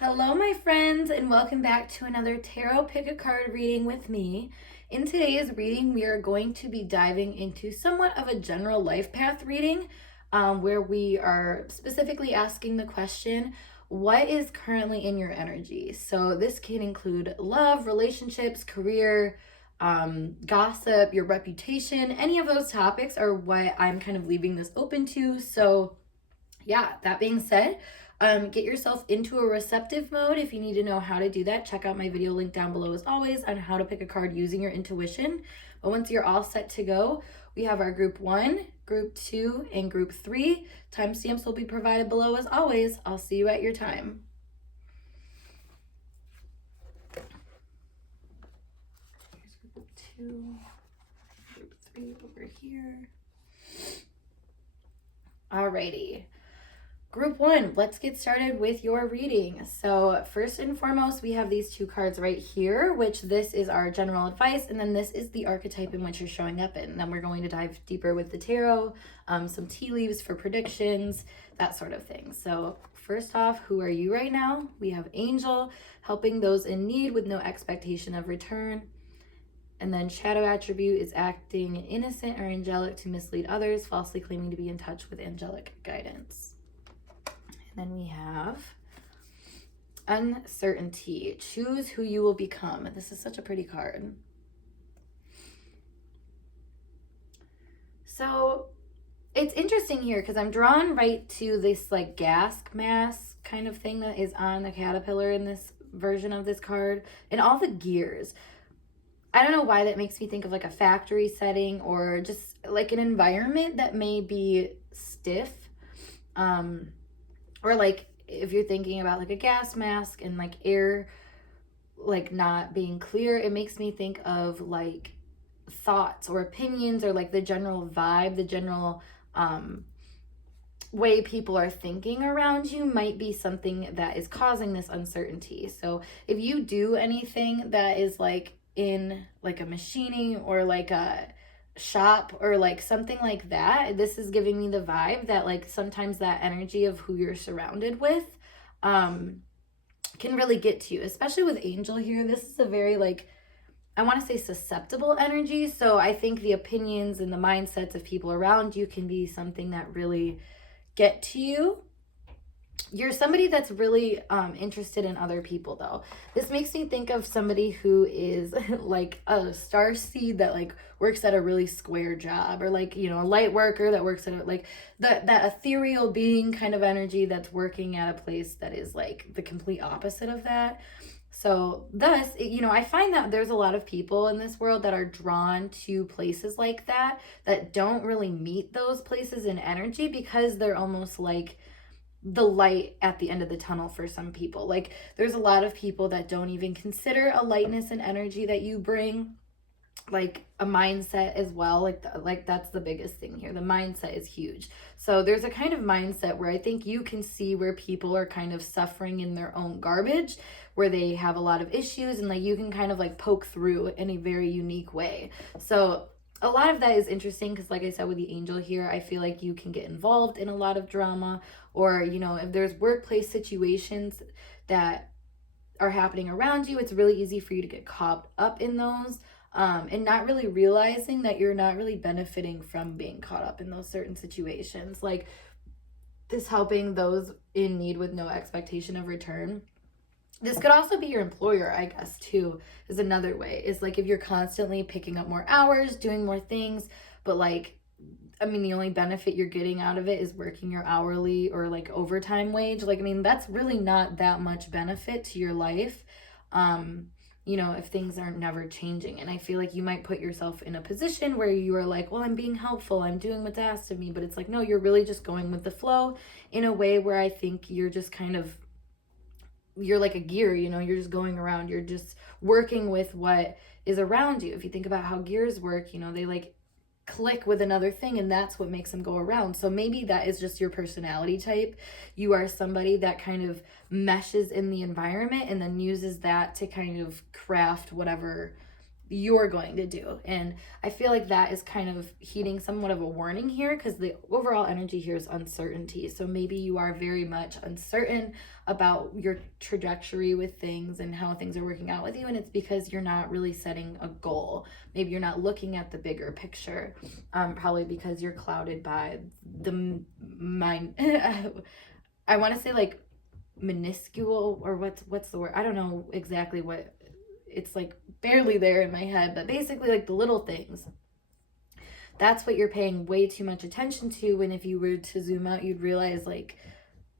Hello, my friends, and welcome back to another Tarot Pick a Card reading with me. In today's reading, we are going to be diving into somewhat of a general life path reading, where we are specifically asking the question, what is currently in your energy? So this can include love, relationships, career, gossip, your reputation. Any of those topics are what I'm kind of leaving this open to. So yeah, that being said, get yourself into a receptive mode. If you need to know how to do that, check out my video link down below as always on how to pick a card using your intuition. But once you're all set to go, we have our group 1, group 2, and group 3. Timestamps will be provided below as always. I'll see you at your time. Here's group 2, group 3 over here. Alrighty. Group 1, let's get started with your reading. So first and foremost, we have these two cards right here, which this is our general advice, and then this is the archetype in which you're showing up in. And then we're going to dive deeper with the tarot, some tea leaves for predictions, that sort of thing. So first off, who are you right now? We have Angel, helping those in need with no expectation of return. And then shadow attribute is acting innocent or angelic to mislead others, falsely claiming to be in touch with angelic guidance. Then we have uncertainty. Choose who you will become. This is such a pretty card. So it's interesting here because I'm drawn right to this like gas mask kind of thing that is on the caterpillar in this version of this card and all the gears. I don't know why that makes me think of like a factory setting or just like an environment that may be stiff. Or like if you're thinking about like a gas mask and like air like not being clear, it makes me think of like thoughts or opinions or like the general vibe, the general way people are thinking around you might be something that is causing this uncertainty. So if you do anything that is like in like a machining or like a shop or like something like that, this is giving me the vibe that like sometimes that energy of who you're surrounded with can really get to you, especially with Angel here. This is a very like, I want to say susceptible energy. So I think the opinions and the mindsets of people around you can be something that really get to you. You're somebody that's really interested in other people though. This makes me think of somebody who is like a star seed that like works at a really square job, or like, you know, a light worker that works at like that ethereal being kind of energy that's working at a place that is like the complete opposite of that. So thus, you know, I find that there's a lot of people in this world that are drawn to places like that don't really meet those places in energy because they're almost like the light at the end of the tunnel for some people. Like there's a lot of people that don't even consider a lightness and energy that you bring, like a mindset as well. Like that's the biggest thing here. The mindset is huge. So there's a kind of mindset where I think you can see where people are kind of suffering in their own garbage, where they have a lot of issues, and like you can kind of like poke through in a very unique way. So a lot of that is interesting because like I said with the Angel here, I feel like you can get involved in a lot of drama, or you know, if there's workplace situations that are happening around you, it's really easy for you to get caught up in those and not really realizing that you're not really benefiting from being caught up in those certain situations. Like this helping those in need with no expectation of return. This could also be your employer, I guess, too, is another way. Is like if you're constantly picking up more hours, doing more things, but like, I mean, the only benefit you're getting out of it is working your hourly or like overtime wage. Like, I mean, that's really not that much benefit to your life, you know, if things aren't never changing. And I feel like you might put yourself in a position where you are like, well, I'm being helpful, I'm doing what's asked of me. But it's like, no, you're really just going with the flow in a way where I think you're just kind of, you're like a gear, you know, you're just going around, you're just working with what is around you. If you think about how gears work, you know, they like click with another thing and that's what makes them go around. So maybe that is just your personality type. You are somebody that kind of meshes in the environment and then uses that to kind of craft whatever you're going to do. And I feel like that is kind of heeding somewhat of a warning here, because the overall energy here is uncertainty. So maybe you are very much uncertain about your trajectory with things and how things are working out with you, and it's because you're not really setting a goal. Maybe you're not looking at the bigger picture, probably because you're clouded by the mind. I want to say like minuscule, or what's the word, I don't know exactly what, it's like barely there in my head, but basically like the little things. That's what you're paying way too much attention to. And if you were to zoom out, you'd realize, like,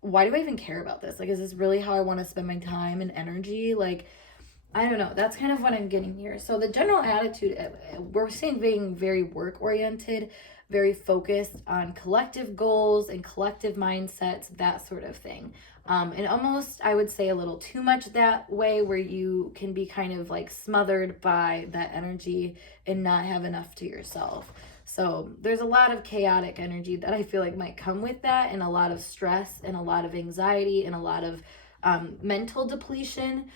why do I even care about this? Like, is this really how I want to spend my time and energy? Like, I don't know. That's kind of what I'm getting here. So the general attitude, we're seeing being very work oriented, very focused on collective goals and collective mindsets, that sort of thing. And almost, I would say, a little too much that way, where you can be kind of like smothered by that energy and not have enough to yourself. So there's a lot of chaotic energy that I feel like might come with that, and a lot of stress and a lot of anxiety and a lot of mental depletion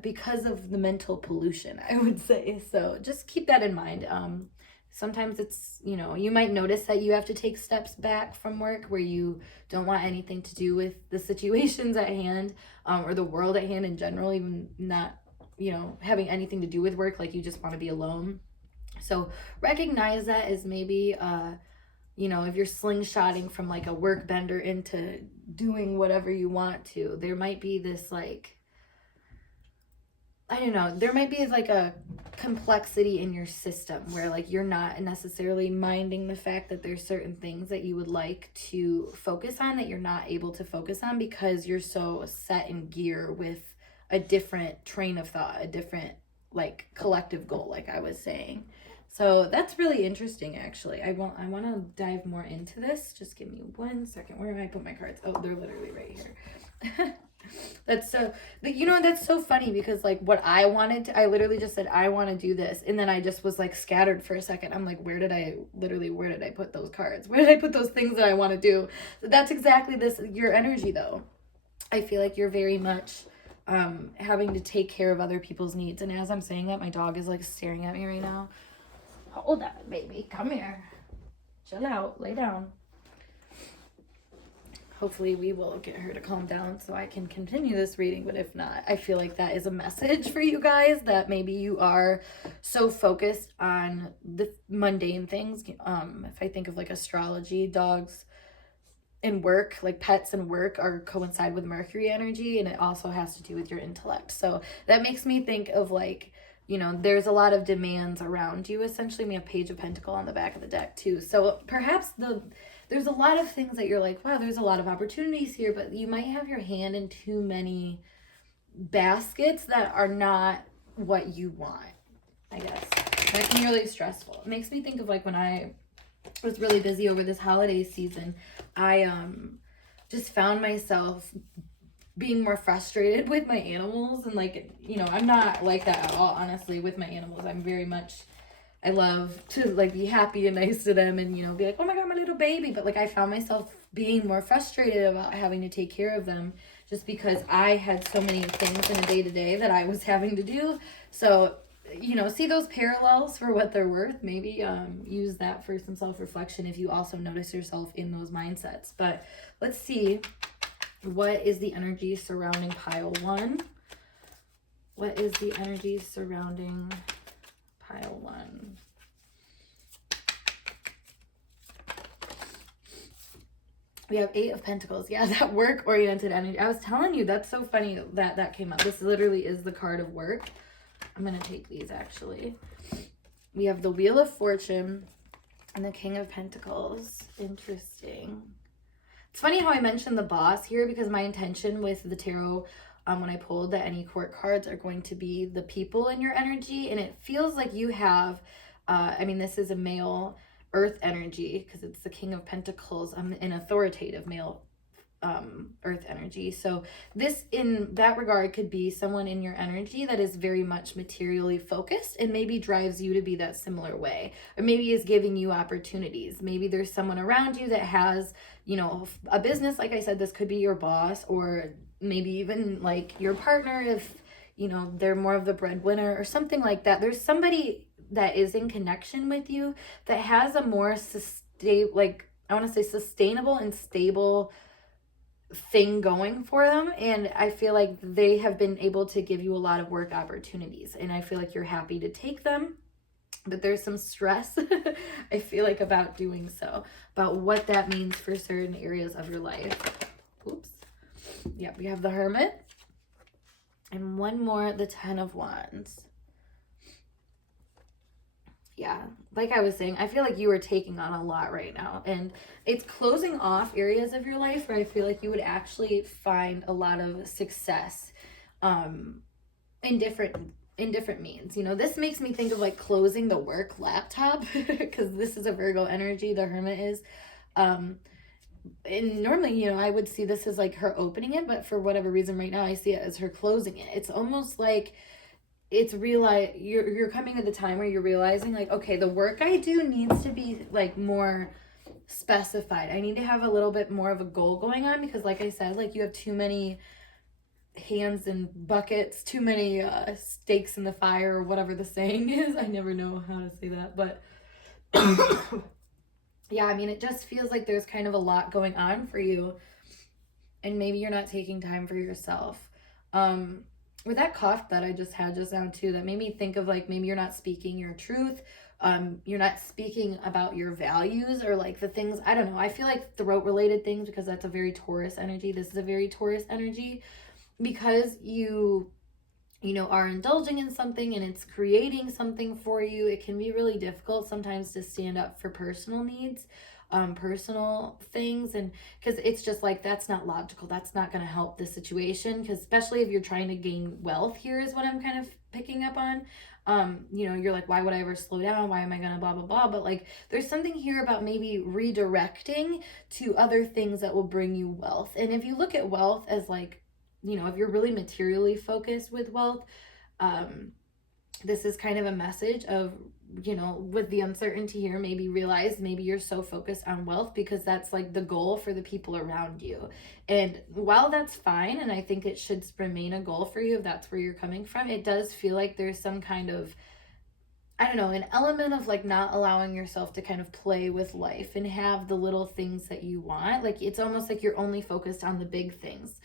because of the mental pollution, I would say. So just keep that in mind. Sometimes it's, you might notice that you have to take steps back from work where you don't want anything to do with the situations at hand, or the world at hand in general, even not, having anything to do with work, like you just want to be alone. So recognize that as maybe, if you're slingshotting from like a work bender into doing whatever you want to, there might be this like, I don't know, there might be like a complexity in your system where like you're not necessarily minding the fact that there's certain things that you would like to focus on that you're not able to focus on because you're so set in gear with a different train of thought, a different like collective goal, like I was saying. So that's really interesting, actually. I want to dive more into this. Just give me 1 second. Where did I put my cards? Oh, they're literally right here. That's so, but that's so funny, because like what I wanted to, I literally just said, I want to do this. And then I just was like scattered for a second. I'm like, where did I put those cards? Where did I put those things that I want to do? That's exactly your energy though. I feel like you're very much having to take care of other people's needs. And as I'm saying that, my dog is like staring at me right now. Hold on, baby. Come here. Chill out. Lay down. Hopefully we will get her to calm down so I can continue this reading. But if not, I feel like that is a message for you guys, that maybe you are so focused on the mundane things. If I think of like astrology, dogs and work, like pets and work, are coincide with Mercury energy, and it also has to do with your intellect. So that makes me think of like, there's a lot of demands around you. Essentially, we have Page of Pentacle on the back of the deck too. So perhaps there's a lot of things that you're like, wow, there's a lot of opportunities here, but you might have your hand in too many baskets that are not what you want, I guess. That can be really stressful. It makes me think of like when I was really busy over this holiday season, I just found myself being more frustrated with my animals. And like, I'm not like that at all, honestly, with my animals. I'm very much, I love to like be happy and nice to them and, be like, oh my God, my little baby. But like I found myself being more frustrated about having to take care of them just because I had so many things in a day-to-day that I was having to do. So, see those parallels for what they're worth. Maybe use that for some self-reflection if you also notice yourself in those mindsets. But let's see, what is the energy surrounding pile 1? What is the energy surrounding pile 1? We have 8 of Pentacles. Yeah, that work-oriented energy. I was telling you, that's so funny that came up. This literally is the card of work. I'm going to take these, actually. We have the Wheel of Fortune and the King of Pentacles. Interesting. It's funny how I mentioned the Boss here, because my intention with the tarot, when I pulled that any court cards are going to be the people in your energy. And it feels like you have, this is a male earth energy, because it's the King of Pentacles, an authoritative male earth energy. So this, in that regard, could be someone in your energy that is very much materially focused and maybe drives you to be that similar way, or maybe is giving you opportunities. Maybe there's someone around you that has, a business. Like I said, this could be your boss, or maybe even like your partner if you know, they're more of the breadwinner or something like that. There's somebody that is in connection with you that has a more I want to say sustainable and stable thing going for them, and I feel like they have been able to give you a lot of work opportunities, and I feel like you're happy to take them, but there's some stress I feel like about doing so, about what that means for certain areas of your life. Oops. Yep, we have the Hermit, and one more, the Ten of Wands. Yeah, like I was saying, I feel like you are taking on a lot right now, and it's closing off areas of your life where I feel like you would actually find a lot of success in different means. You know, this makes me think of like closing the work laptop because this is a Virgo energy, the Hermit is. And normally, you know, I would see this as like her opening it, but for whatever reason right now I see it as her closing it. It's almost like you're coming at the time where you're realizing like, okay, the work I do needs to be like more specified. I need to have a little bit more of a goal going on, because like I said, like you have too many hands in buckets, too many stakes in the fire, or whatever the saying is. I never know how to say that, but yeah, I mean, it just feels like there's kind of a lot going on for you, and maybe you're not taking time for yourself. With that cough that I just had just now too, that made me think of like maybe you're not speaking your truth. You're not speaking about your values or like the things, I don't know. I feel like throat related things, because that's a very Taurus energy. This is a very Taurus energy, because you know, are indulging in something and it's creating something for you. It can be really difficult sometimes to stand up for personal needs, personal things, and because it's just like, that's not logical, that's not going to help the situation, because especially if you're trying to gain wealth, here is what I'm kind of picking up on. You know, you're like, why would I ever slow down, why am I gonna blah blah blah, but like there's something here about maybe redirecting to other things that will bring you wealth. And if you look at wealth as like, you know, if you're really materially focused with wealth, this is kind of a message of, you know, with the uncertainty here, maybe realize maybe you're so focused on wealth because that's like the goal for the people around you. And while that's fine, and I think it should remain a goal for you if that's where you're coming from, it does feel like there's some kind of, I don't know, an element of like not allowing yourself to kind of play with life and have the little things that you want. Like it's almost like you're only focused on the big things.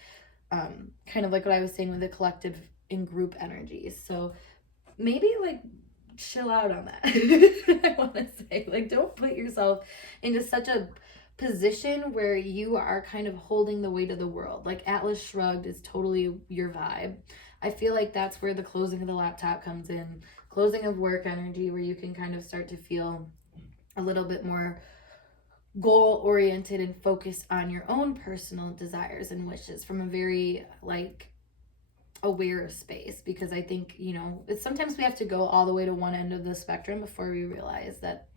Kind of like what I was saying with the collective and group energies. So maybe like chill out on that. I want to say, like, don't put yourself into such a position where you are kind of holding the weight of the world. Like Atlas Shrugged is totally your vibe. I feel like that's where the closing of the laptop comes in, closing of work energy, where you can kind of start to feel a little bit more goal oriented and focused on your own personal desires and wishes from a very like aware space. Because I think, you know, sometimes we have to go all the way to one end of the spectrum before we realize that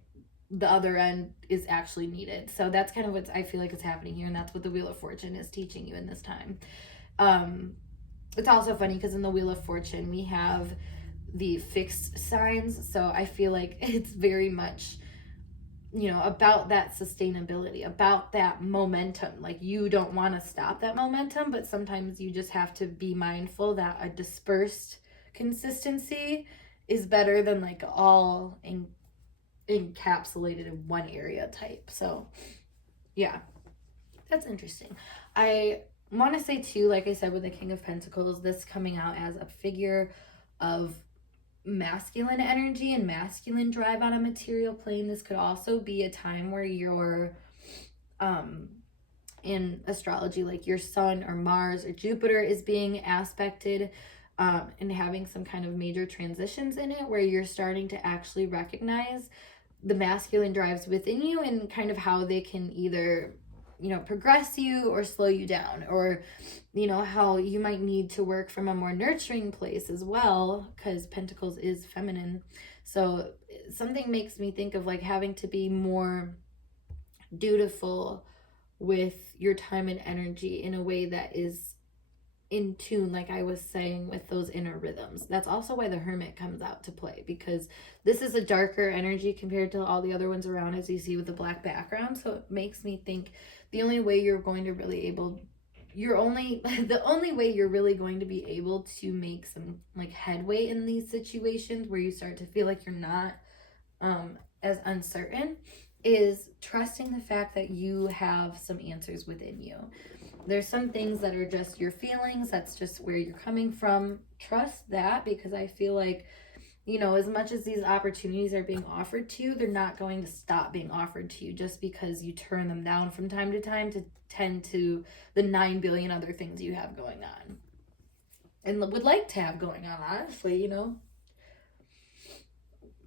the other end is actually needed. So that's kind of what I feel like is happening here, and that's what the Wheel of Fortune is teaching you in this time. It's also funny because in the Wheel of Fortune we have the fixed signs, so I feel like it's very much, you know, about that sustainability, about that momentum. Like you don't want to stop that momentum, but sometimes you just have to be mindful that a dispersed consistency is better than like all encapsulated in one area type. So yeah, that's interesting. I want to say too, like I said with the King of Pentacles, this coming out as a figure of masculine energy and masculine drive on a material plane. This could also be a time where you're in astrology, like your sun or Mars or Jupiter is being aspected, and having some kind of major transitions in it, where you're starting to actually recognize the masculine drives within you and kind of how they can either, you know, progress you or slow you down, or, you know, how you might need to work from a more nurturing place as well, because Pentacles is feminine. So something makes me think of like having to be more dutiful with your time and energy in a way that is in tune, like I was saying, with those inner rhythms. That's also why the Hermit comes out to play, because this is a darker energy compared to all the other ones around, as you see with the black background. So it makes me think the only way you're going to really you're only the only way you're really going to be able to make some like headway in these situations where you start to feel like you're not as uncertain is trusting the fact that you have some answers within you. There's some things that are just your feelings, that's just where you're coming from. Trust that, because I feel like, you know, as much as these opportunities are being offered to you, they're not going to stop being offered to you just because you turn them down from time to time to tend to the 9 billion other things you have going on and would like to have going on, honestly. You know,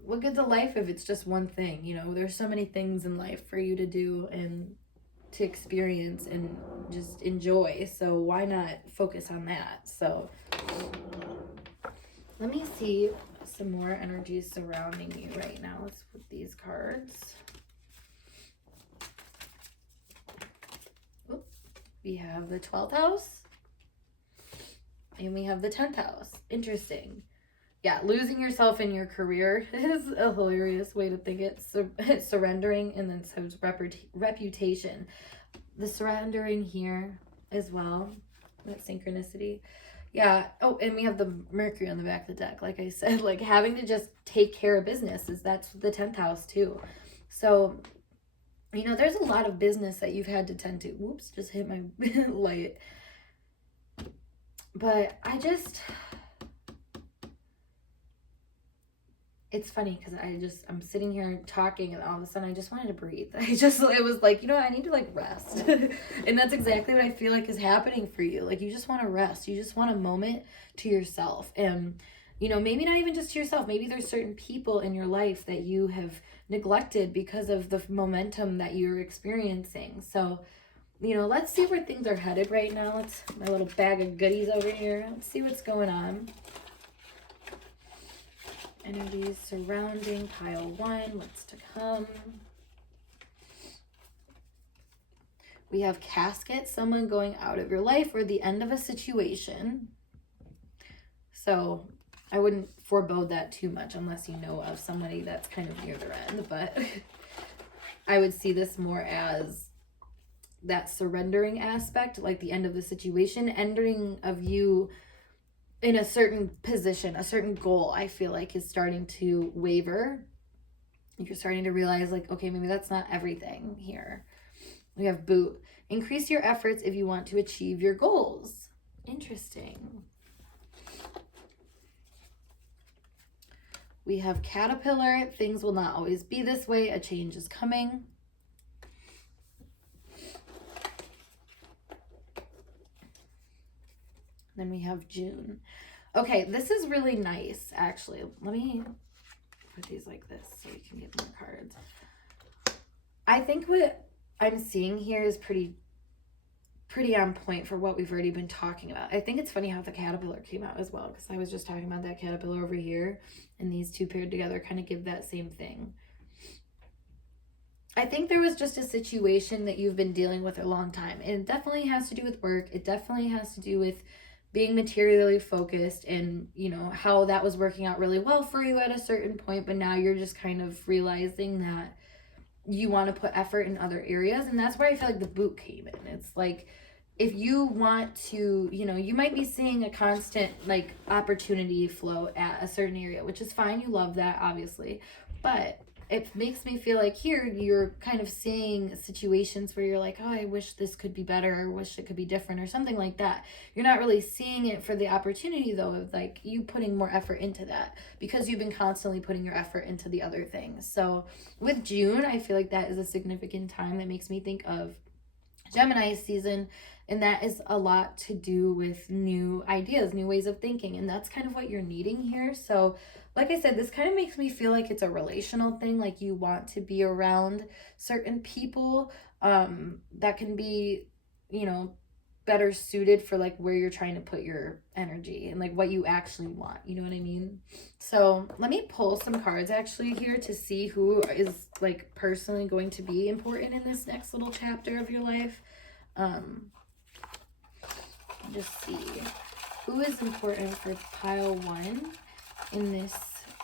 what good's a life if it's just one thing? You know, there's so many things in life for you to do and to experience and just enjoy, so why not focus on that? So let me see some more energies surrounding you right now. Let's put these cards. Oop. We have the 12th house and we have the 10th house. Interesting. Yeah, losing yourself in your career is a hilarious way to think it. So surrendering, and then says reputation. The surrendering here as well, that synchronicity. Yeah. Oh, and we have the Mercury on the back of the deck. Like I said, like having to just take care of business that's the 10th house too. So, you know, there's a lot of business that you've had to tend to. Whoops, just hit my light. But it's funny because I'm sitting here talking and all of a sudden I just wanted to breathe. It was like, you know, I need to like rest. And that's exactly what I feel like is happening for you. Like you just want to rest. You just want a moment to yourself. And, you know, maybe not even just to yourself. Maybe there's certain people in your life that you have neglected because of the momentum that you're experiencing. So, you know, let's see where things are headed right now. My little bag of goodies over here. Let's see what's going on. Energies surrounding pile 1. What's to come? We have casket, someone going out of your life, or the end of a situation. So I wouldn't forebode that too much unless you know of somebody that's kind of near their end. But I would see this more as that surrendering aspect, like the end of the situation, ending of you in a certain position, a certain goal, I feel like is starting to waver. You're starting to realize like, okay, maybe that's not everything here. We have boot. Increase your efforts if you want to achieve your goals. Interesting. We have caterpillar. Things will not always be this way. A change is coming. Then we have June. Okay, this is really nice, actually. Let me put these like this so you can get more cards. I think what I'm seeing here is pretty on point for what we've already been talking about. I think it's funny how the caterpillar came out as well, because I was just talking about that caterpillar over here, and these two paired together kind of give that same thing. I think there was just a situation that you've been dealing with a long time, and it definitely has to do with work. It definitely has to do with being materially focused, and you know how that was working out really well for you at a certain point, but now you're just kind of realizing that you want to put effort in other areas. And that's where I feel like the boot came in. It's like, if you want to, you know, you might be seeing a constant like opportunity flow at a certain area, which is fine. You love that, obviously, but it makes me feel like here you're kind of seeing situations where you're like, oh, I wish this could be better, or wish it could be different, or something like that. You're not really seeing it for the opportunity, though, of like you putting more effort into that, because you've been constantly putting your effort into the other things. So with June, I feel like that is a significant time that makes me think of Gemini season, and that is a lot to do with new ideas, new ways of thinking, and that's kind of what you're needing here. So like I said, this kind of makes me feel like it's a relational thing, like you want to be around certain people that can be, you know, better suited for like where you're trying to put your energy and like what you actually want, you know what I mean? So let me pull some cards actually here to see who is like personally going to be important in this next little chapter of your life. Just see who is important for pile 1 in this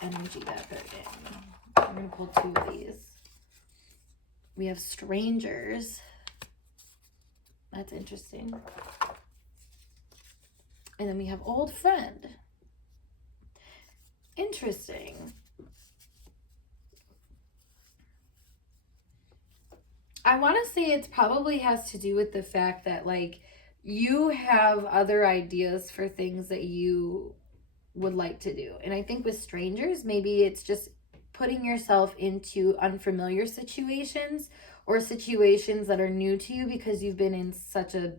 energy that they're in. I'm going to pull 2 of these. We have strangers. That's interesting. And then we have old friend. Interesting. I want to say it probably has to do with the fact that, like, you have other ideas for things that you would like to do. And I think with strangers, maybe it's just putting yourself into unfamiliar situations or situations that are new to you because you've been in such a,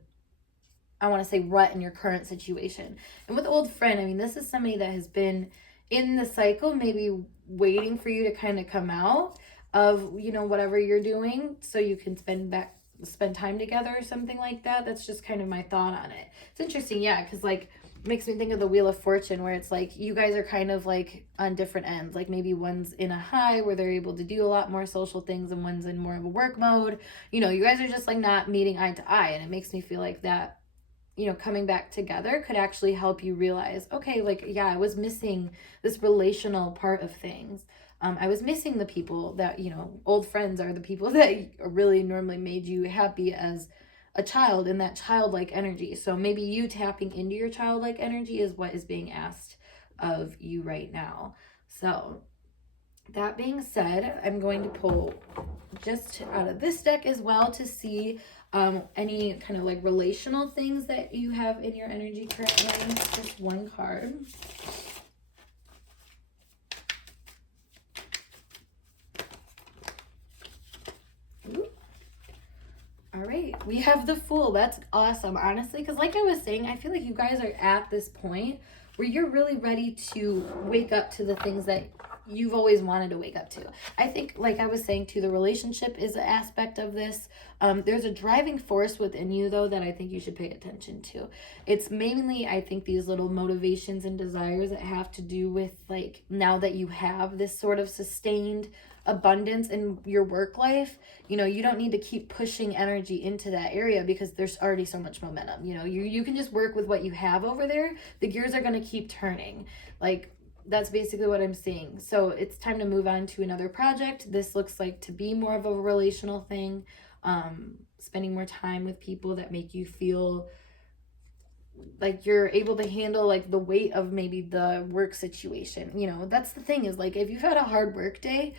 I want to say, rut in your current situation. And with old friend, I mean, this is somebody that has been in the cycle, maybe waiting for you to kind of come out of, you know, whatever you're doing so you can spend time together or something like that. That's just kind of my thought on it. It's interesting, yeah, because like it makes me think of the Wheel of Fortune, where it's like you guys are kind of like on different ends. Like maybe one's in a high where they're able to do a lot more social things and one's in more of a work mode. You know, you guys are just like not meeting eye to eye, and it makes me feel like that, you know, coming back together could actually help you realize, okay, like, yeah, I was missing this relational part of things. I was missing the people that, you know, old friends are the people that really normally made you happy as a child, in that childlike energy. So maybe you tapping into your childlike energy is what is being asked of you right now. So that being said, I'm going to pull just out of this deck as well to see any kind of like relational things that you have in your energy currently. Just one card. Ooh. All right, we have the Fool. That's awesome, honestly, because like I was saying, I feel like you guys are at this point where you're really ready to wake up to the things that you've always wanted to wake up to. I think, like I was saying too, the relationship is an aspect of this. There's a driving force within you, though, that I think you should pay attention to. It's mainly, I think, these little motivations and desires that have to do with, like, now that you have this sort of sustained abundance in your work life, you know, you don't need to keep pushing energy into that area because there's already so much momentum. You know, you can just work with what you have over there. The gears are going to keep turning. Like, that's basically what I'm seeing. So it's time to move on to another project. This looks like to be more of a relational thing, spending more time with people that make you feel like you're able to handle like the weight of maybe the work situation. You know, that's the thing, is like if you've had a hard work day,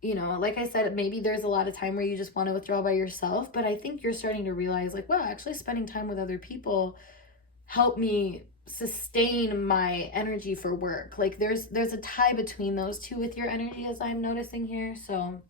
you know, like I said, maybe there's a lot of time where you just want to withdraw by yourself, but I think you're starting to realize, like, wow, actually spending time with other people help me sustain my energy for work. Like there's a tie between those two with your energy, as I'm noticing here. So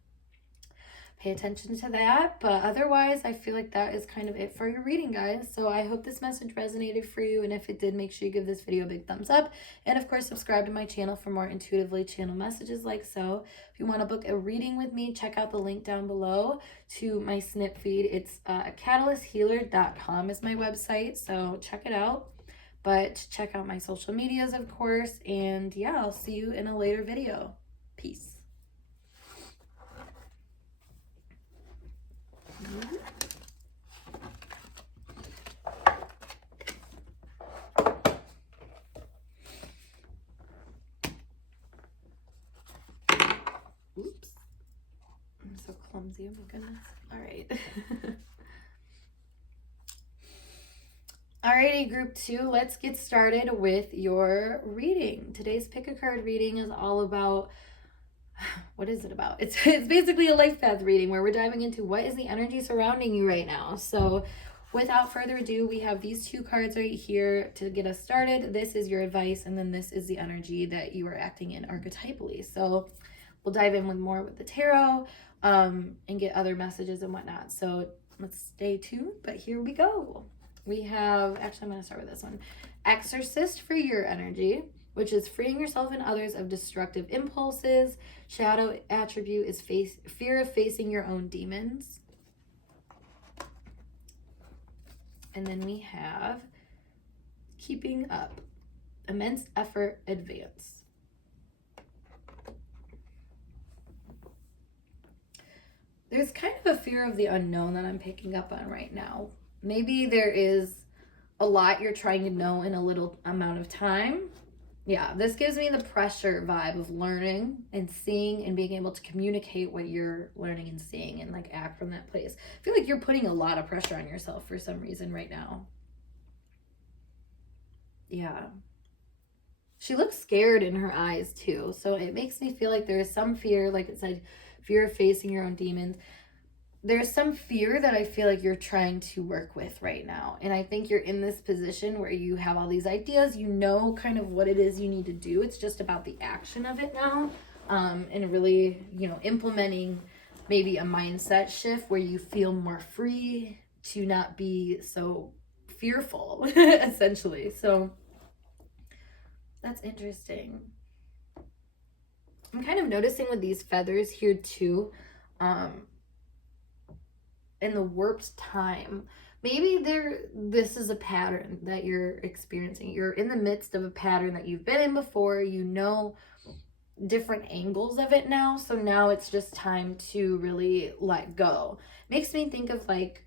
pay attention to that. But otherwise, I feel like that is kind of it for your reading, guys. So I hope this message resonated for you. And if it did, make sure you give this video a big thumbs up. And of course, subscribe to my channel for more intuitively channeled messages like so. If you want to book a reading with me, check out the link down below to my snip feed. It's catalysthealer.com is my website. So check it out. But check out my social medias, of course. And yeah, I'll see you in a later video. Peace. Oops. I'm so clumsy. Oh my goodness. All right. Alrighty, group 2, let's get started with your reading. Today's pick a card reading is all about, what is it about? It's basically a life path reading where we're diving into what is the energy surrounding you right now. So without further ado, we have these 2 cards right here to get us started. This is your advice, and then this is the energy that you are acting in archetypally. So we'll dive in with more with the tarot and get other messages and whatnot. So let's stay tuned, but here we go. We have, actually, I'm going to start with this one. Exorcist for your energy, which is freeing yourself and others of destructive impulses. Shadow attribute is fear of facing your own demons. And then we have keeping up, immense effort, advance. There's kind of a fear of the unknown that I'm picking up on right now. Maybe there is a lot you're trying to know in a little amount of time. Yeah, this gives me the pressure vibe of learning and seeing and being able to communicate what you're learning and seeing and like act from that place. I feel like you're putting a lot of pressure on yourself for some reason right now. Yeah. She looks scared in her eyes too. So it makes me feel like there is some fear, like it said, fear of facing your own demons. There's some fear that I feel like you're trying to work with right now. And I think you're in this position where you have all these ideas, you know kind of what it is you need to do. It's just about the action of it now. And really, implementing maybe a mindset shift where you feel more free to not be so fearful, essentially. So that's interesting. I'm kind of noticing with these feathers here too, in the warped time. Maybe this is a pattern that you're experiencing. You're in the midst of a pattern that you've been in before. You know different angles of it now. So now it's just time to really let go. Makes me think of like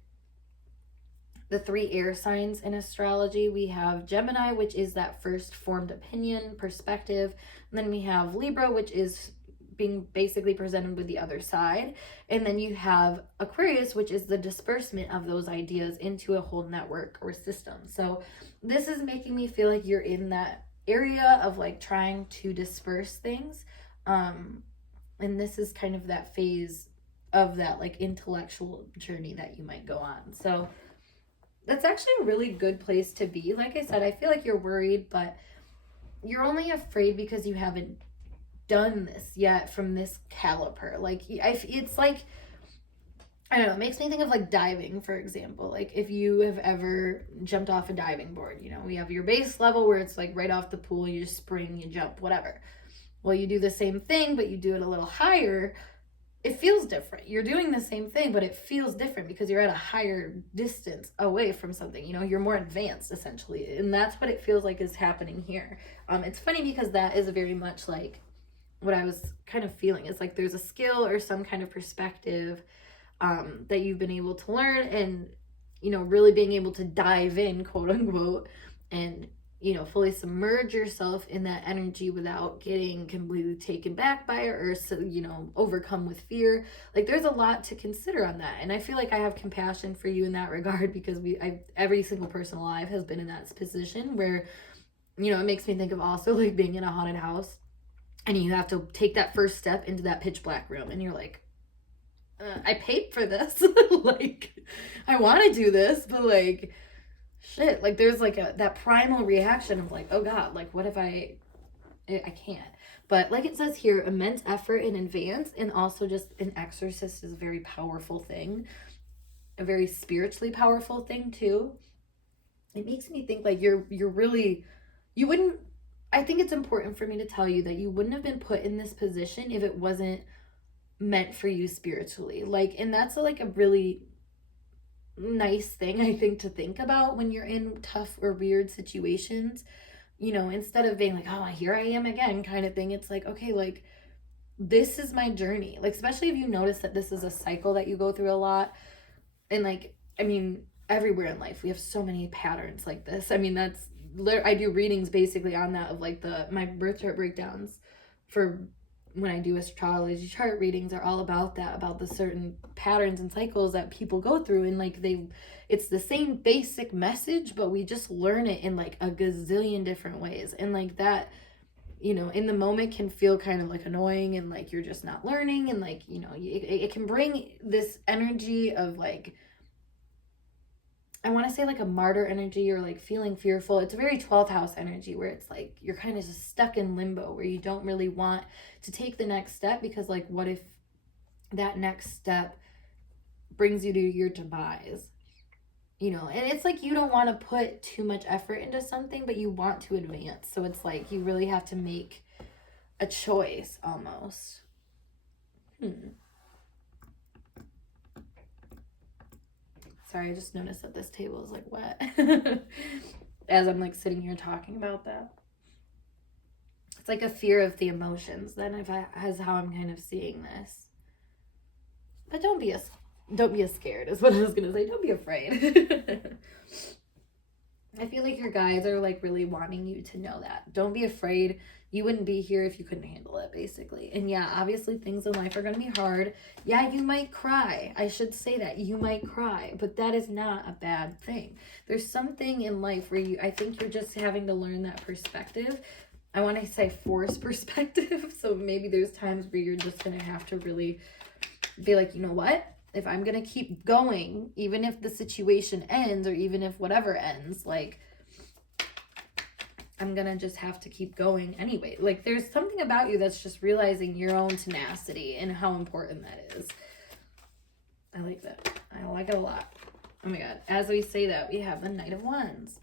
the 3 air signs in astrology. We have Gemini, which is that first formed opinion, perspective. And then we have Libra, which is being basically presented with the other side. And then you have Aquarius, which is the disbursement of those ideas into a whole network or system. So this is making me feel like you're in that area of like trying to disperse things. And this is kind of that phase of that like intellectual journey that you might go on. So that's actually a really good place to be. Like I said, I feel like you're worried, but you're only afraid because you haven't done this yet from this caliper. Like, it's like, I don't know, it makes me think of like diving, for example. Like if you have ever jumped off a diving board, we have your base level where it's like right off the pool, you just spring, you jump, whatever. Well, you do the same thing, but you do it a little higher. It feels different. You're doing the same thing, but it feels different because you're at a higher distance away from something. You're more advanced, essentially. And that's what it feels like is happening here. It's funny because that is very much like what I was kind of feeling. It's like there's a skill or some kind of perspective that you've been able to learn and, really being able to dive in, quote unquote, and fully submerge yourself in that energy without getting completely taken back by it or, overcome with fear. Like there's a lot to consider on that. And I feel like I have compassion for you in that regard because every single person alive has been in that position where, it makes me think of also like being in a haunted house and you have to take that first step into that pitch black room and you're like, I paid for this. Like, I want to do this, but like, shit, like there's like that primal reaction of like, oh God, like what if I can't. But like it says here, immense effort in advance, and also just an exorcist is a very powerful thing, a very spiritually powerful thing too. It makes me think like you're really, you wouldn't, I think it's important for me to tell you that you wouldn't have been put in this position if it wasn't meant for you spiritually. Like, and that's like a really nice thing I think to think about when you're in tough or weird situations. Instead of being like, oh, here I am again kind of thing, it's like, okay, like this is my journey. Like, especially if you notice that this is a cycle that you go through a lot. And like, I mean, everywhere in life we have so many patterns like this. I mean, I do readings basically on that of like my birth chart breakdowns for when I do astrology chart readings are all about that, about the certain patterns and cycles that people go through. And like it's the same basic message, but we just learn it in like a gazillion different ways. And like that, in the moment can feel kind of like annoying and like you're just not learning. And like, it can bring this energy of like, I want to say like a martyr energy or like feeling fearful. It's a very 12th house energy where it's like you're kind of just stuck in limbo where you don't really want to take the next step because like what if that next step brings you to your demise? And it's like you don't want to put too much effort into something, but you want to advance. So it's like you really have to make a choice almost. Sorry, I just noticed that this table is like wet as I'm like sitting here talking about that. It's like a fear of the emotions then is how I'm kind of seeing this. But don't be scared is what I was gonna say. Don't be afraid. I feel like your guides are like really wanting you to know that. Don't be afraid. You wouldn't be here if you couldn't handle it, basically. And yeah, obviously things in life are going to be hard. Yeah, you might cry. I should say that. You might cry, but that is not a bad thing. There's something in life where I think you're just having to learn that perspective. I want to say force perspective. So maybe there's times where you're just going to have to really be like, you know what? If I'm going to keep going, even if the situation ends or even if whatever ends, like, I'm going to just have to keep going anyway. Like, there's something about you that's just realizing your own tenacity and how important that is. I like that. I like it a lot. Oh my God. As we say that, we have the Knight of Wands.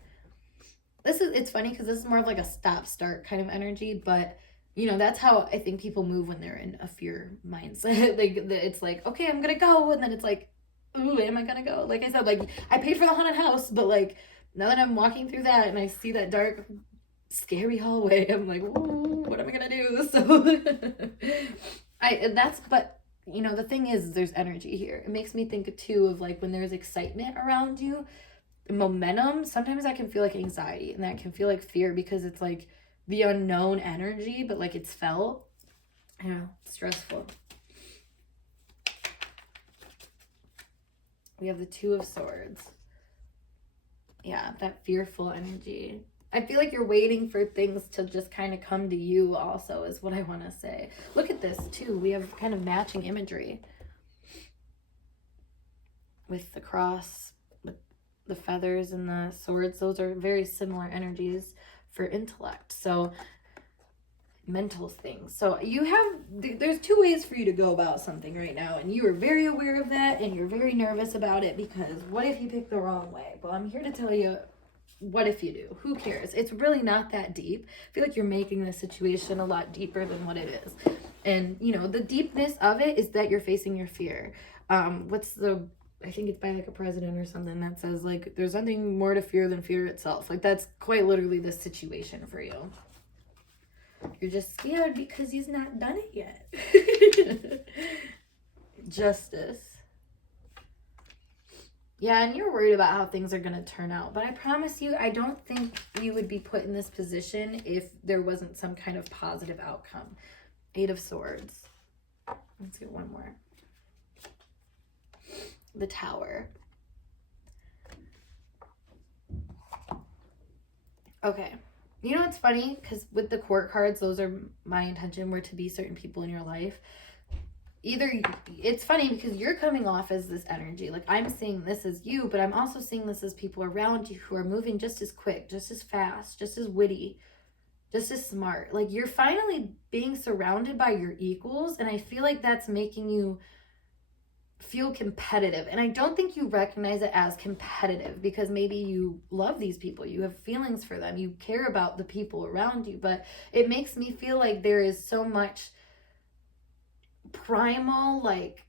It's funny because this is more of like a stop-start kind of energy, but you know, that's how I think people move when they're in a fear mindset. It's like, okay, I'm gonna go, and then it's like, ooh, am I gonna go? Like I said, like I paid for the haunted house, but like now that I'm walking through that and I see that dark, scary hallway, I'm like, ooh, what am I gonna do? So but you know, the thing is, there's energy here. It makes me think too of like when there's excitement around you, momentum. Sometimes I can feel like anxiety, and that can feel like fear because it's like the unknown energy, but like it's felt, I don't know, stressful. We have the Two of Swords. Yeah, that fearful energy. I feel like you're waiting for things to just kind of come to you also, is what I want to say. Look at this too. We have kind of matching imagery with the cross, with the feathers and the swords. Those are very similar energies for intellect. So mental things. So there's two ways for you to go about something right now, and you are very aware of that, and you're very nervous about it because what if you pick the wrong way? Well, I'm here to tell you, what if you do? Who cares? It's really not that deep. I feel like you're making the situation a lot deeper than what it is. And you know, the deepness of it is that you're facing your fear. I think it's by like a president or something that says like there's nothing more to fear than fear itself. Like that's quite literally the situation for you. You're just scared because he's not done it yet. Justice. Yeah, and you're worried about how things are going to turn out. But I promise you, I don't think you would be put in this position if there wasn't some kind of positive outcome. Eight of Swords. Let's get one more. The Tower. Okay. You know what's funny? Because with the court cards, those are my intention were to be certain people in your life. It's funny because you're coming off as this energy. Like I'm seeing this as you, but I'm also seeing this as people around you who are moving just as quick, just as fast, just as witty, just as smart. Like you're finally being surrounded by your equals, and I feel like that's making you feel competitive. And I don't think you recognize it as competitive because maybe you love these people, you have feelings for them, you care about the people around you, but it makes me feel like there is so much primal like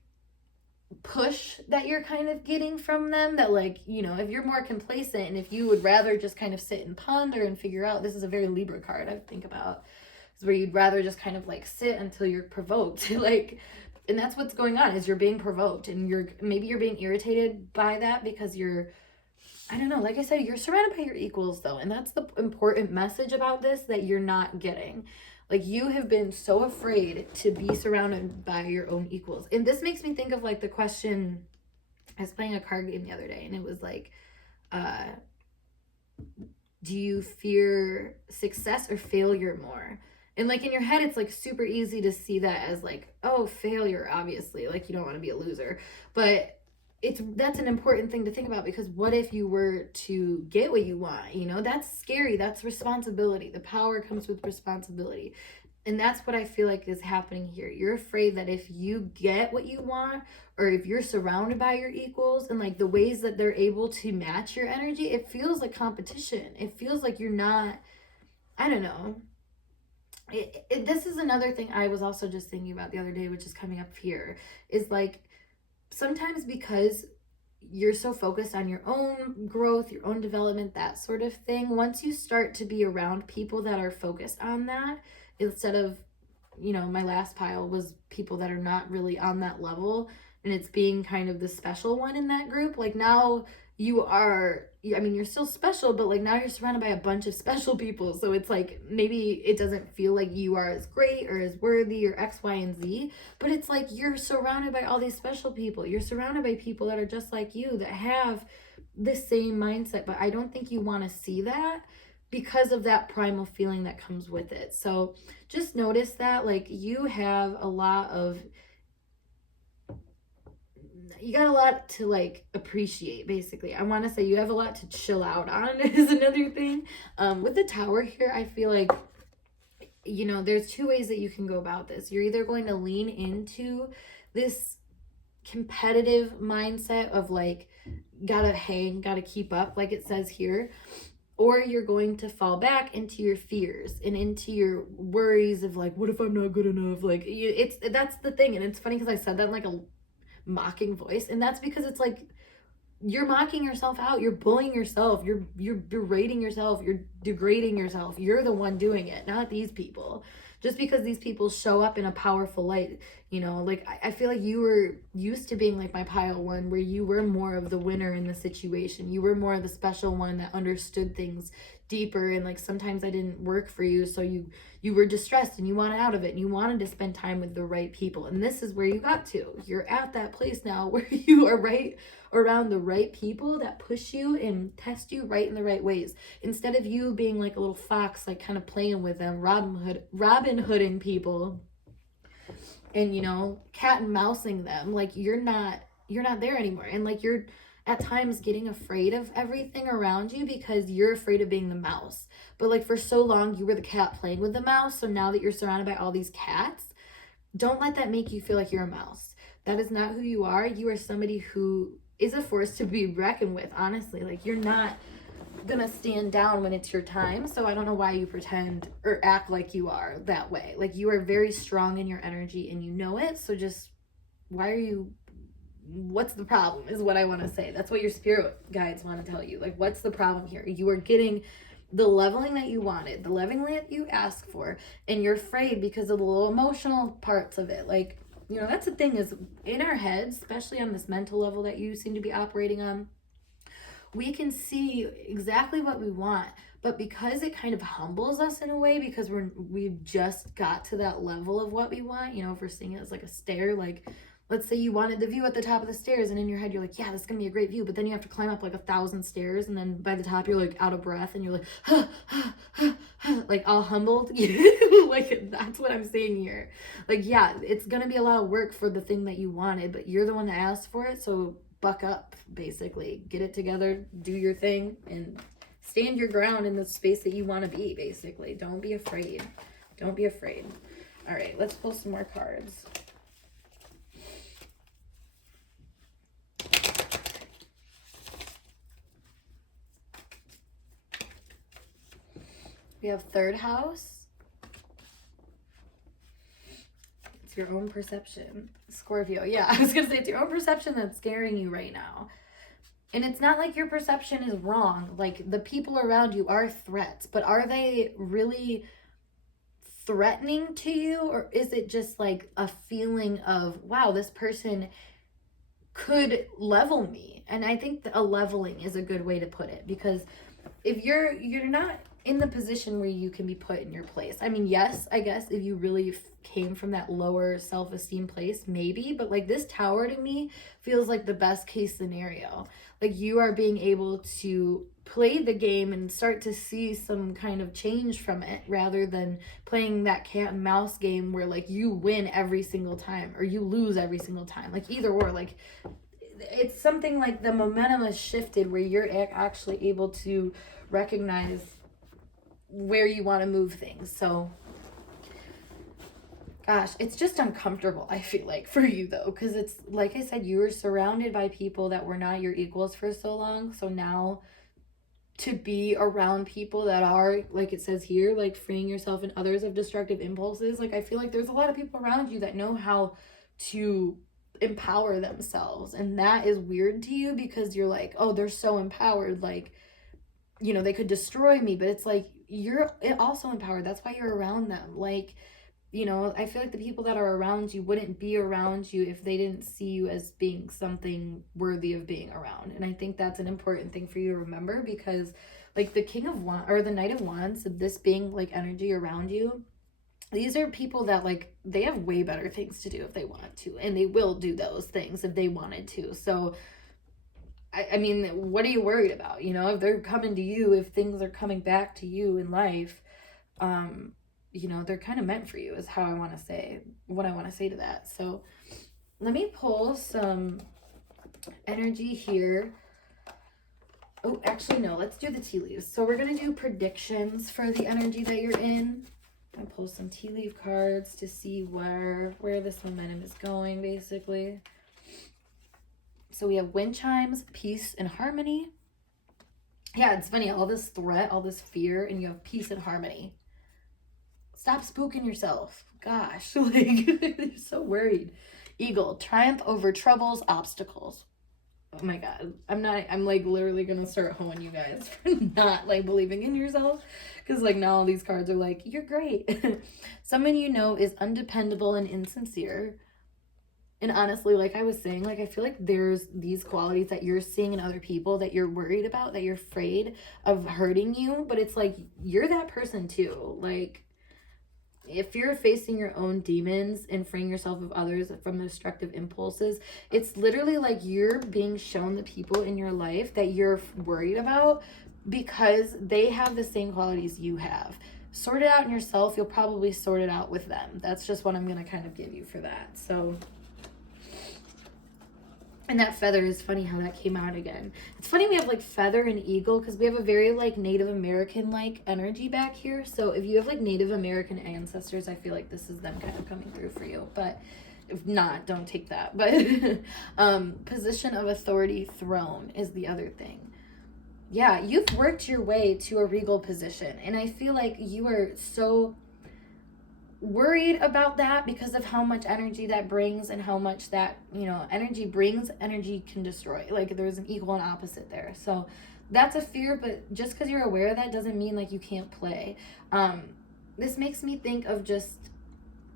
push that you're kind of getting from them that like, you know, if you're more complacent and if you would rather just kind of sit and ponder and figure out, this is a very Libra card I think about, is where you'd rather just kind of like sit until you're provoked. Like, and that's what's going on, is you're being provoked, and you're being irritated by that because I don't know, like I said, you're surrounded by your equals though, and that's the important message about this that you're not getting. Like you have been so afraid to be surrounded by your own equals. And this makes me think of like the question, I was playing a card game the other day and it was like, do you fear success or failure more? And like in your head, it's like super easy to see that as like, oh, failure, obviously, like you don't want to be a loser. But that's an important thing to think about, because what if you were to get what you want? You know, that's scary. That's responsibility. The power comes with responsibility. And that's what I feel like is happening here. You're afraid that if you get what you want, or if you're surrounded by your equals and like the ways that they're able to match your energy, it feels like competition. It feels like you're not, I don't know. This is another thing I was also just thinking about the other day, which is coming up here, is like sometimes because you're so focused on your own growth, your own development, that sort of thing, once you start to be around people that are focused on that, instead of, you know, my last pile was people that are not really on that level, and it's being kind of the special one in that group, like now you are, I mean, you're still special, but like now you're surrounded by a bunch of special people. So it's like maybe it doesn't feel like you are as great or as worthy or X, Y, and Z, but it's like you're surrounded by all these special people. You're surrounded by people that are just like you, that have the same mindset. But I don't think you want to see that because of that primal feeling that comes with it. So just notice that, like, you have a lot of, you got a lot to like appreciate. Basically, I want to say you have a lot to chill out on is another thing. With the Tower here, I feel like, you know, there's two ways that you can go about this. You're either going to lean into this competitive mindset of like, gotta hang, gotta keep up, like it says here, or you're going to fall back into your fears and into your worries of like, what if I'm not good enough? Like, it's, that's the thing. And it's funny because I said that in like a mocking voice, and that's because it's like you're mocking yourself out, you're bullying yourself, you're berating yourself, you're degrading yourself. You're the one doing it, not these people. Just because these people show up in a powerful light, you know, like I feel like you were used to being like my pile one, where you were more of the winner in the situation. You were more of the special one that understood things deeper, and like sometimes I didn't work for you, so you were distressed and you wanted out of it and you wanted to spend time with the right people. And this is where you got to. You're at that place now where you are right around the right people that push you and test you right in the right ways. Instead of you being like a little fox, like kind of playing with them, Robin Hooding people, and, you know, cat and mousing them, like you're not there anymore. And like you're at times getting afraid of everything around you because you're afraid of being the mouse. But like for so long you were the cat playing with the mouse, so now that you're surrounded by all these cats, don't let that make you feel like you're a mouse. That is not who you are. You are somebody who is a force to be reckoned with, honestly. Like, you're not gonna stand down when it's your time, so I don't know why you pretend or act like you are that way. Like, you are very strong in your energy and you know it, so just, what's the problem is what I want to say. That's what your spirit guides want to tell you. Like, what's the problem here? You are getting the leveling that you wanted, the leveling that you asked for, and you're afraid because of the little emotional parts of it. Like, you know, that's the thing, is in our heads, especially on this mental level that you seem to be operating on, we can see exactly what we want, but because it kind of humbles us in a way, because we've just got to that level of what we want, you know, if we're seeing it as like a stair, like let's say you wanted the view at the top of the stairs, and in your head you're like, yeah, this is gonna be a great view, but then you have to climb up like 1,000 stairs, and then by the top you're like out of breath and you're like like all humbled. Like, that's what I'm saying here. Like, yeah, it's gonna be a lot of work for the thing that you wanted, but you're the one that asked for it, so buck up, basically. Get it together, do your thing, and stand your ground in the space that you want to be, basically. Don't be afraid. Don't be afraid. All right, let's pull some more cards. We have third house. It's your own perception. Scorpio. Yeah, I was going to say, it's your own perception that's scaring you right now. And it's not like your perception is wrong. Like, the people around you are threats, but are they really threatening to you? Or is it just like a feeling of, wow, this person could level me? And I think that a leveling is a good way to put it, because if you're not in the position where you can be put in your place. I mean, yes, I guess if you really came from that lower self-esteem place, maybe, but like this tower to me feels like the best case scenario. Like, you are being able to play the game and start to see some kind of change from it, rather than playing that cat and mouse game where like you win every single time or you lose every single time. Like, either or, like, it's something like the momentum has shifted where you're actually able to recognize where you want to move things. So, gosh, it's just uncomfortable, I feel like, for you though, because it's like I said, you were surrounded by people that were not your equals for so long. So now to be around people that are, like it says here, like freeing yourself and others of destructive impulses, like I feel like there's a lot of people around you that know how to empower themselves, and that is weird to you because you're like, oh, they're so empowered, like, they could destroy me, but it's like you're also empowered. That's why you're around them. Like, you know, I feel like the people that are around you wouldn't be around you if they didn't see you as being something worthy of being around. And I think that's an important thing for you to remember, because like the King of Wands or the Knight of Wands, this being like energy around you, these are people that like they have way better things to do if they want to, and they will do those things if they wanted to. So I mean, what are you worried about? You know, if they're coming to you, if things are coming back to you in life, you know, they're kind of meant for you, is how I want to say, what I want to say to that. So let me pull some energy here. Oh, actually, no, let's do the tea leaves. So we're going to do predictions for the energy that you're in. I pull some tea leaf cards to see where this momentum is going, basically. So we have wind chimes, peace and harmony. Yeah, it's funny, all this threat, all this fear, and you have peace and harmony. Stop spooking yourself. Gosh, like, you're so worried. Eagle, triumph over troubles, obstacles. Oh my God, I'm like literally gonna start hoeing you guys for not like believing in yourself, because like now all these cards are like, you're great. Someone you know is undependable and insincere. And honestly, like I was saying, like I feel like there's these qualities that you're seeing in other people that you're worried about, that you're afraid of hurting you, but it's like you're that person too. Like if you're facing your own demons and freeing yourself of others from destructive impulses, it's literally like you're being shown the people in your life that you're worried about because they have the same qualities you have. Sort it out in yourself, you'll probably sort it out with them. That's just what I'm going to kind of give you for that. So, and that feather is funny how that came out again. It's funny we have like feather and eagle because we have a very like Native American like energy back here. So if you have like Native American ancestors, I feel like this is them kind of coming through for you. But if not, don't take that. But position of authority, throne is the other thing. Yeah, you've worked your way to a regal position. And I feel like you are so worried about that because of how much energy that brings and how much that, you know, energy brings, energy can destroy. Like there's an equal and opposite there. So that's a fear, but just because you're aware of that doesn't mean like you can't play. This makes me think of just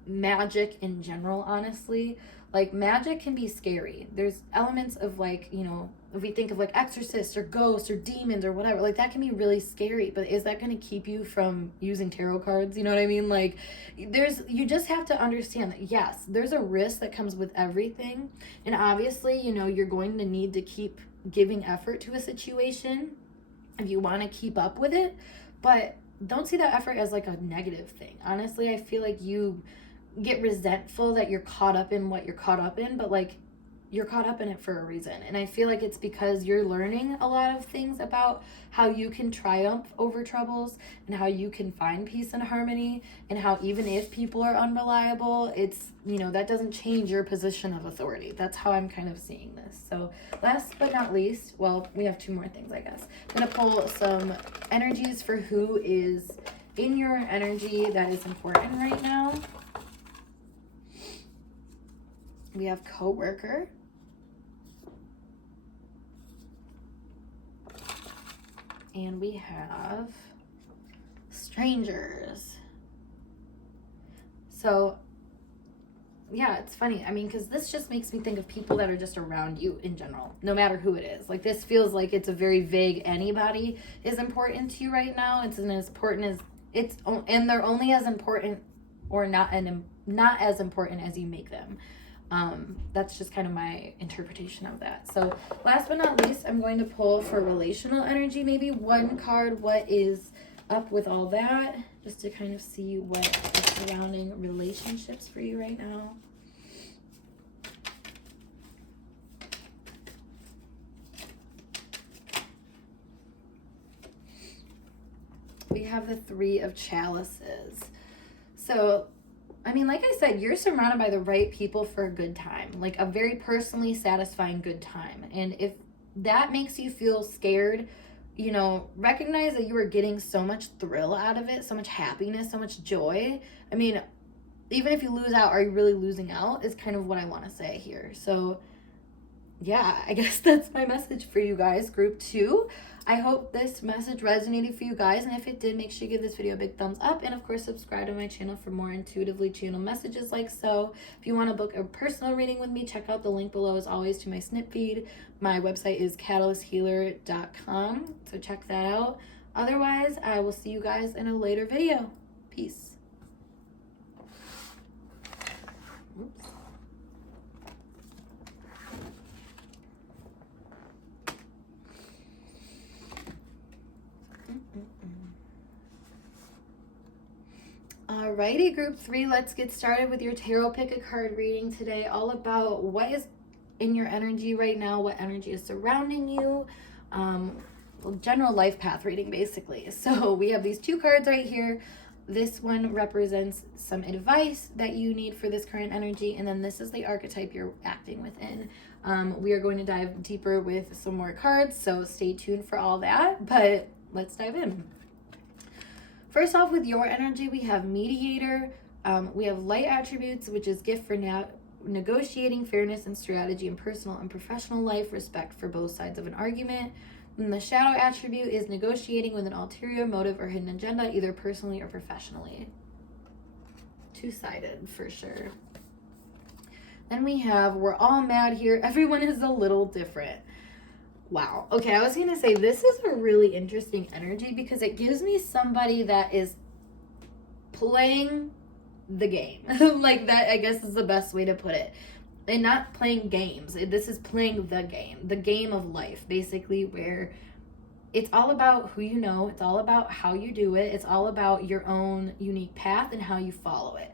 magic in general, honestly. Like magic can be scary. There's elements of like, you know, if we think of like exorcists or ghosts or demons or whatever, like that can be really scary, but is that going to keep you from using tarot cards? You know what I mean? Like you just have to understand that yes, there's a risk that comes with everything. And obviously, you know, you're going to need to keep giving effort to a situation if you want to keep up with it, but don't see that effort as like a negative thing. Honestly, I feel like you get resentful that you're caught up in what you're caught up in, but like you're caught up in it for a reason. And I feel like it's because you're learning a lot of things about how you can triumph over troubles and how you can find peace and harmony, and how even if people are unreliable, it's, you know, that doesn't change your position of authority. That's how I'm kind of seeing this. So last but not least, well, we have two more things, I guess. I'm going to pull some energies for who is in your energy that is important right now. We have coworker. And we have strangers. So, yeah, it's funny. I mean, because this just makes me think of people that are just around you in general, no matter who it is. Like, this feels like it's a very vague anybody is important to you right now. It's as important as, and they're only as important or not as important as you make them. That's just kind of my interpretation of that. So last but not least, I'm going to pull for relational energy, maybe one card, what is up with all that, just to kind of see what is surrounding relationships for you right now. We have the Three of Chalices. So I mean, like I said, you're surrounded by the right people for a good time, like a very personally satisfying good time. And if that makes you feel scared, you know, recognize that you are getting so much thrill out of it, so much happiness, so much joy. I mean, even if you lose out, are you really losing out is kind of what I want to say here. So yeah, I guess that's my message for you guys, group 2. I hope this message resonated for you guys, and if it did, make sure you give this video a big thumbs up, and of course subscribe to my channel for more intuitively channeled messages like so. If you want to book a personal reading with me, check out the link below as always to my snip feed. My website is catalysthealer.com, so check that out. Otherwise, I will see you guys in a later video. Peace. Oops. Alrighty, group 3, let's get started with your tarot pick a card reading today, all about what is in your energy right now, what energy is surrounding you, general life path reading basically. So we have these 2 cards right here. This one represents some advice that you need for this current energy, and then this is the archetype you're acting within. We are going to dive deeper with some more cards, so stay tuned for all that, but let's dive in. First off, with your energy, we have mediator, we have light attributes, which is gift for negotiating, fairness and strategy in personal and professional life, respect for both sides of an argument. And the shadow attribute is negotiating with an ulterior motive or hidden agenda, either personally or professionally. Two-sided for sure. Then we have, we're all mad here. Everyone is a little different. Wow. Okay, I was going to say this is a really interesting energy because it gives me somebody that is playing the game. Like that, I guess, is the best way to put it. And not playing games. This is playing the game of life, basically, where it's all about who you know. It's all about how you do it. It's all about your own unique path and how you follow it.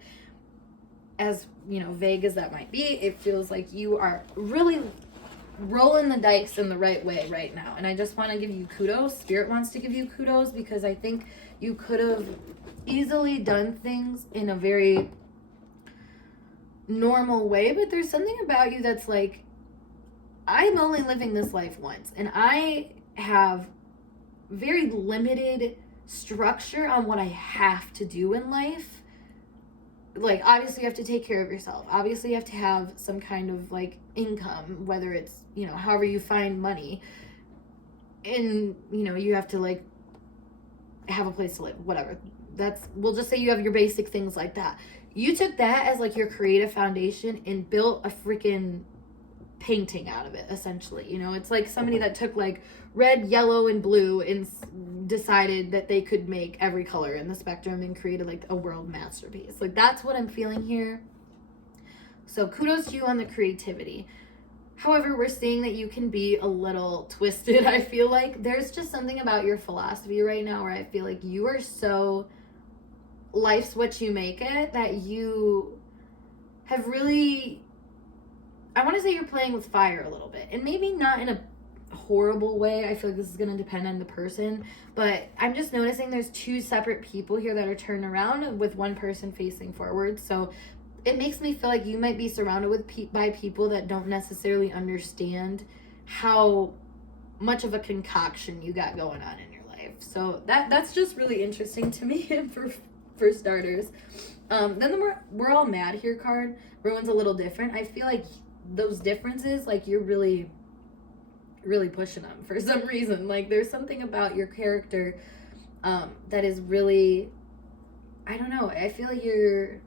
As, you know, vague as that might be, it feels like you are really rolling the dice in the right way right now. And I just want to give you kudos. Spirit wants to give you kudos because I think you could have easily done things in a very normal way, but there's something about you that's like, I'm only living this life once, and I have very limited structure on what I have to do in life. Like, obviously you have to take care of yourself, obviously you have to have some kind of like income, whether it's, you know, however you find money, and you know, you have to like have a place to live, whatever. That's, we'll just say you have your basic things like that. You took that as like your creative foundation and built a freaking painting out of it, essentially. You know, it's like somebody that took like red, yellow, and blue and decided that they could make every color in the spectrum and created like a world masterpiece. Like, that's what I'm feeling here. So kudos to you on the creativity. However, we're seeing that you can be a little twisted. I feel like there's just something about your philosophy right now where I feel like you are so life's what you make it that you have really, I want to say you're playing with fire a little bit, and maybe not in a horrible way. I feel like this is going to depend on the person, but I'm just noticing there's 2 separate people here that are turned around with one person facing forward. So it makes me feel like you might be surrounded with by people that don't necessarily understand how much of a concoction you got going on in your life. So that's just really interesting to me for starters. Then we're all mad here card. Everyone's a little different. I feel like those differences, like, you're really pushing them for some reason. Like, there's something about your character that is really, I don't know, I feel like you're,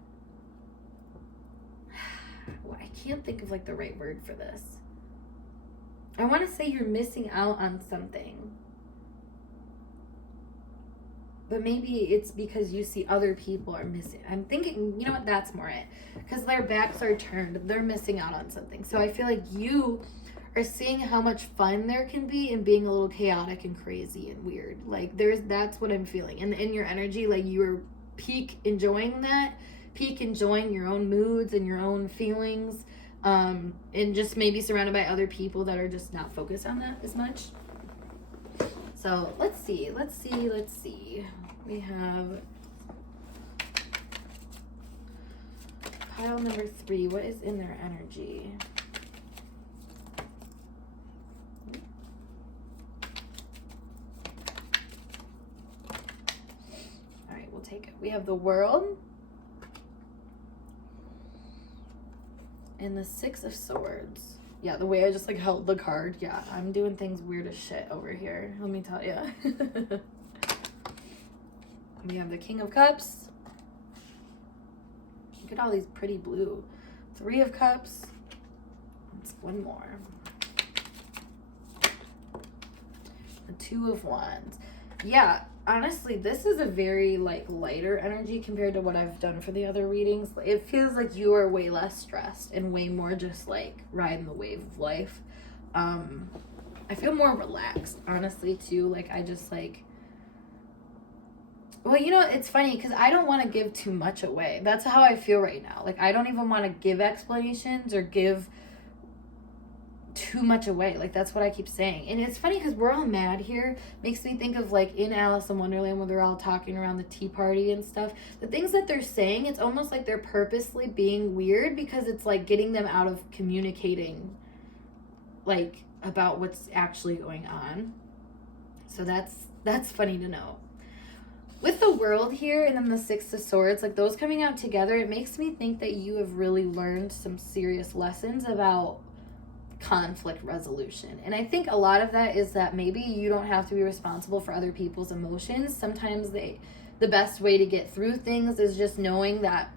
well, I can't think of like the right word for this. I want to say you're missing out on something, but maybe it's because you see other people are missing. I'm thinking, you know what, that's more it. Because their backs are turned. They're missing out on something. So I feel like you are seeing how much fun there can be in being a little chaotic and crazy and weird. Like, that's what I'm feeling. And in your energy, like, you are peak enjoying that. Peak enjoying your own moods and your own feelings. And just maybe surrounded by other people that are just not focused on that as much. So let's see. We have pile number 3. What is in their energy? All right, we'll take it. We have the World and the 6 of Swords. Yeah, the way I just like held the card. Yeah, I'm doing things weird as shit over here. Let me tell you. We have the King of Cups. Look at all these pretty blue. 3 of Cups. Let's one more. The 2 of Wands. Yeah, honestly, this is a very like lighter energy compared to what I've done for the other readings. It feels like you are way less stressed and way more just like riding the wave of life. I feel more relaxed, honestly, too. Like I just like, well, you know, it's funny because I don't want to give too much away. That's how I feel right now. Like I don't even want to give explanations or give too much away. Like that's what I keep saying. And it's funny because we're all mad here. Makes me think of like in Alice in Wonderland when they're all talking around the tea party and stuff. The things that they're saying, it's almost like they're purposely being weird because it's like getting them out of communicating like about what's actually going on. So that's funny to know. With the World here and then the 6 of Swords, like those coming out together, it makes me think that you have really learned some serious lessons about conflict resolution. And I think a lot of that is that maybe you don't have to be responsible for other people's emotions. Sometimes the best way to get through things is just knowing that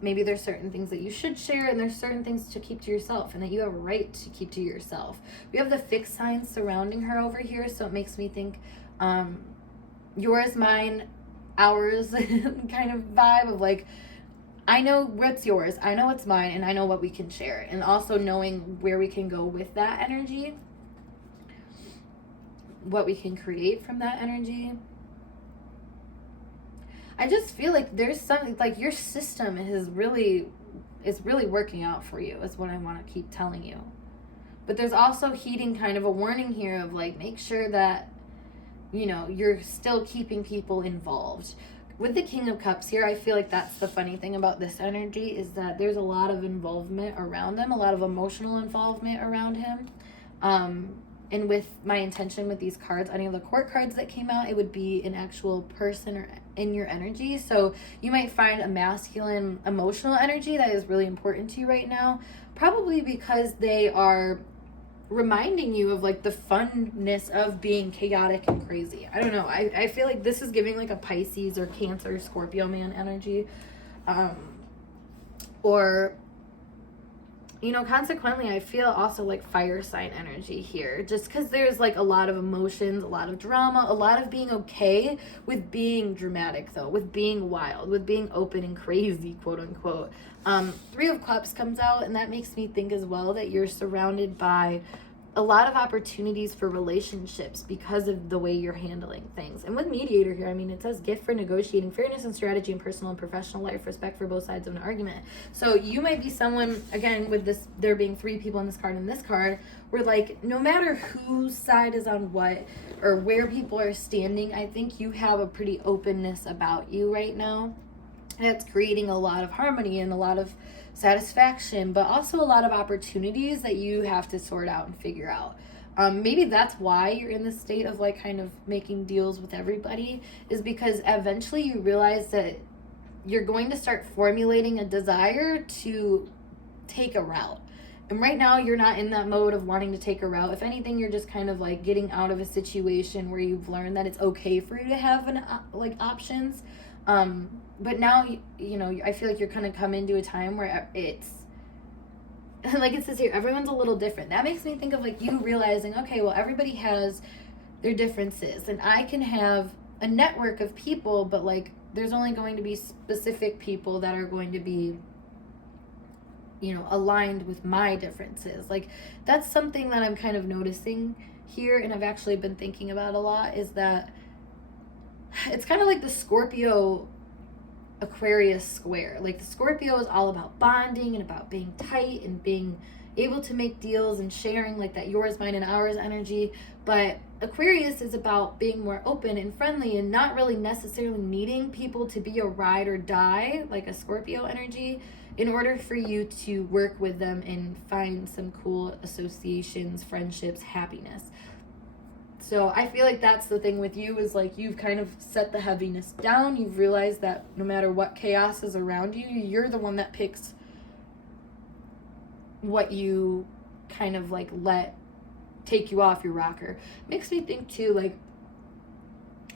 maybe there's certain things that you should share and there's certain things to keep to yourself and that you have a right to keep to yourself. We have the fixed signs surrounding her over here, so it makes me think yours, mine, ours kind of vibe of like, I know what's yours, I know what's mine, and I know what we can share. And also knowing where we can go with that energy, what we can create from that energy. I just feel like there's something, like your system is really working out for you, is what I want to keep telling you. But there's also heeding kind of a warning here of like, make sure that, you know, you're still keeping people involved. With the King of Cups here, I feel like that's the funny thing about this energy is that there's a lot of involvement around them, a lot of emotional involvement around him. And with my intention with these cards, any of the court cards that came out, it would be an actual person or in your energy. So you might find a masculine emotional energy that is really important to you right now, probably because they are reminding you of like the funness of being chaotic and crazy. I don't know. I feel like this is giving like a Pisces or Cancer, Scorpio man energy. Or, you know, consequently, I feel also like fire sign energy here. Just because there's like a lot of emotions, a lot of drama, a lot of being okay with being dramatic though, with being wild, with being open and crazy, quote unquote. 3 of Cups comes out, and that makes me think as well that you're surrounded by a lot of opportunities for relationships because of the way you're handling things. And with mediator here, I mean, it says gift for negotiating fairness and strategy in personal and professional life, respect for both sides of an argument. So you might be someone, again, with this, there being 3 people in this card and this card, where like, no matter whose side is on what or where people are standing, I think you have a pretty openness about you right now. That's creating a lot of harmony and a lot of satisfaction, but also a lot of opportunities that you have to sort out and figure out. Maybe that's why you're in this state of like kind of making deals with everybody, is because eventually you realize that you're going to start formulating a desire to take a route. And right now you're not in that mode of wanting to take a route. If anything, you're just kind of like getting out of a situation where you've learned that it's okay for you to have like options. But now, you know, I feel like you're going to come into a time where it's, like it says here, everyone's a little different. That makes me think of like you realizing, okay, well, everybody has their differences. And I can have a network of people, but like there's only going to be specific people that are going to be, you know, aligned with my differences. Like that's something that I'm kind of noticing here, and I've actually been thinking about a lot, is that it's kind of like the Scorpio Aquarius square. Like the Scorpio is all about bonding and about being tight and being able to make deals and sharing like that yours, mine, and ours energy. But Aquarius is about being more open and friendly and not really necessarily needing people to be a ride or die like a Scorpio energy in order for you to work with them and find some cool associations, friendships, happiness. So I feel like that's the thing with you, is like you've kind of set the heaviness down. You've realized that no matter what chaos is around you, you're the one that picks what you kind of like let take you off your rocker. Makes me think too, like,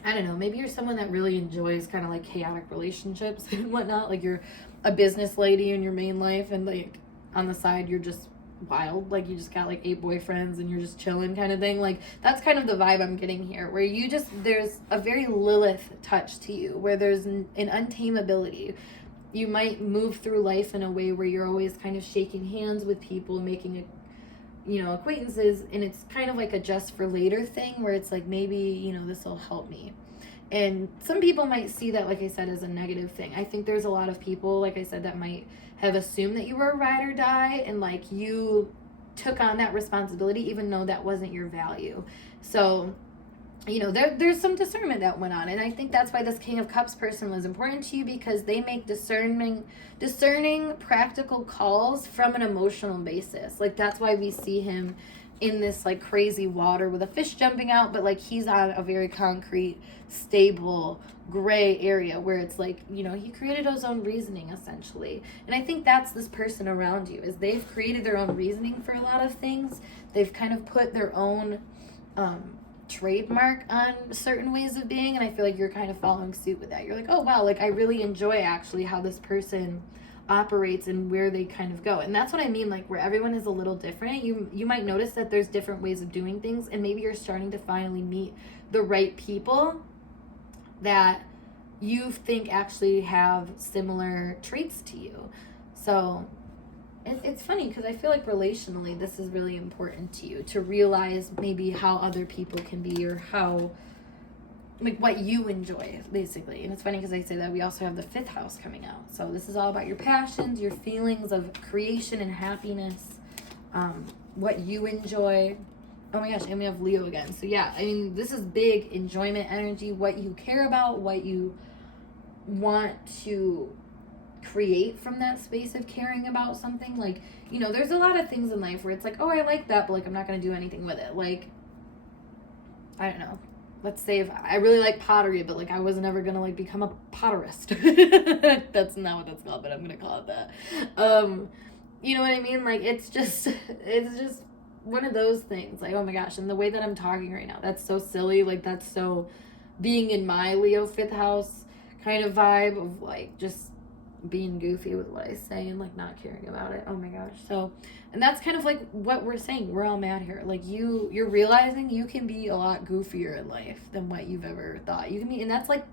I don't know, maybe you're someone that really enjoys kind of like chaotic relationships and whatnot. Like you're a business lady in your main life, and like on the side you're just wild, like you just got like 8 boyfriends and you're just chilling kind of thing. Like that's kind of the vibe I'm getting here, where you just, there's a very Lilith touch to you, where there's an untamability. You might move through life in a way where you're always kind of shaking hands with people, making acquaintances, and it's kind of like a just for later thing, where it's like, maybe, this will help me. And some people might see that, like I said, as a negative thing. I think there's a lot of people, like I said, that might have assumed that you were a ride or die, and like you took on that responsibility even though that wasn't your value. So there's some discernment that went on, and I think that's why this King of Cups person was important to you, because they make discerning practical calls from an emotional basis. Like that's why we see him in this like crazy water with a fish jumping out, but like he's on a very concrete, stable, gray area where it's like, he created his own reasoning essentially. And I think that's this person around you, is they've created their own reasoning for a lot of things. They've kind of put their own trademark on certain ways of being, and I feel like you're kind of following suit with that. You're like, oh wow, like I really enjoy actually how this person operates and where they kind of go. And that's what I mean, like where everyone is a little different. You might notice that there's different ways of doing things, and maybe you're starting to finally meet the right people that you think actually have similar traits to you. So it's funny, because I feel like relationally this is really important to you, to realize maybe how other people can be, or how, like, what you enjoy basically. And it's funny because I say that we also have the 5th house coming out, so this is all about your passions, your feelings of creation and happiness, what you enjoy. Oh my gosh, and we have Leo again. So yeah, I mean, this is big enjoyment energy, what you care about, what you want to create from that space of caring about something. Like, there's a lot of things in life where it's like, oh, I like that, but like I'm not going to do anything with it. Like, I don't know, let's say if I really like pottery, but like I wasn't ever going to like become a potterist. That's not what that's called, but I'm going to call it that. You know what I mean? Like it's just one of those things. Like, oh my gosh, and the way that I'm talking right now, that's so silly. Like that's so being in my Leo 5th house kind of vibe of like just being goofy with what I say and like not caring about it. Oh my gosh. So, and that's kind of like what we're saying. We're all mad here. Like you're realizing you can be a lot goofier in life than what you've ever thought you can be. And that's like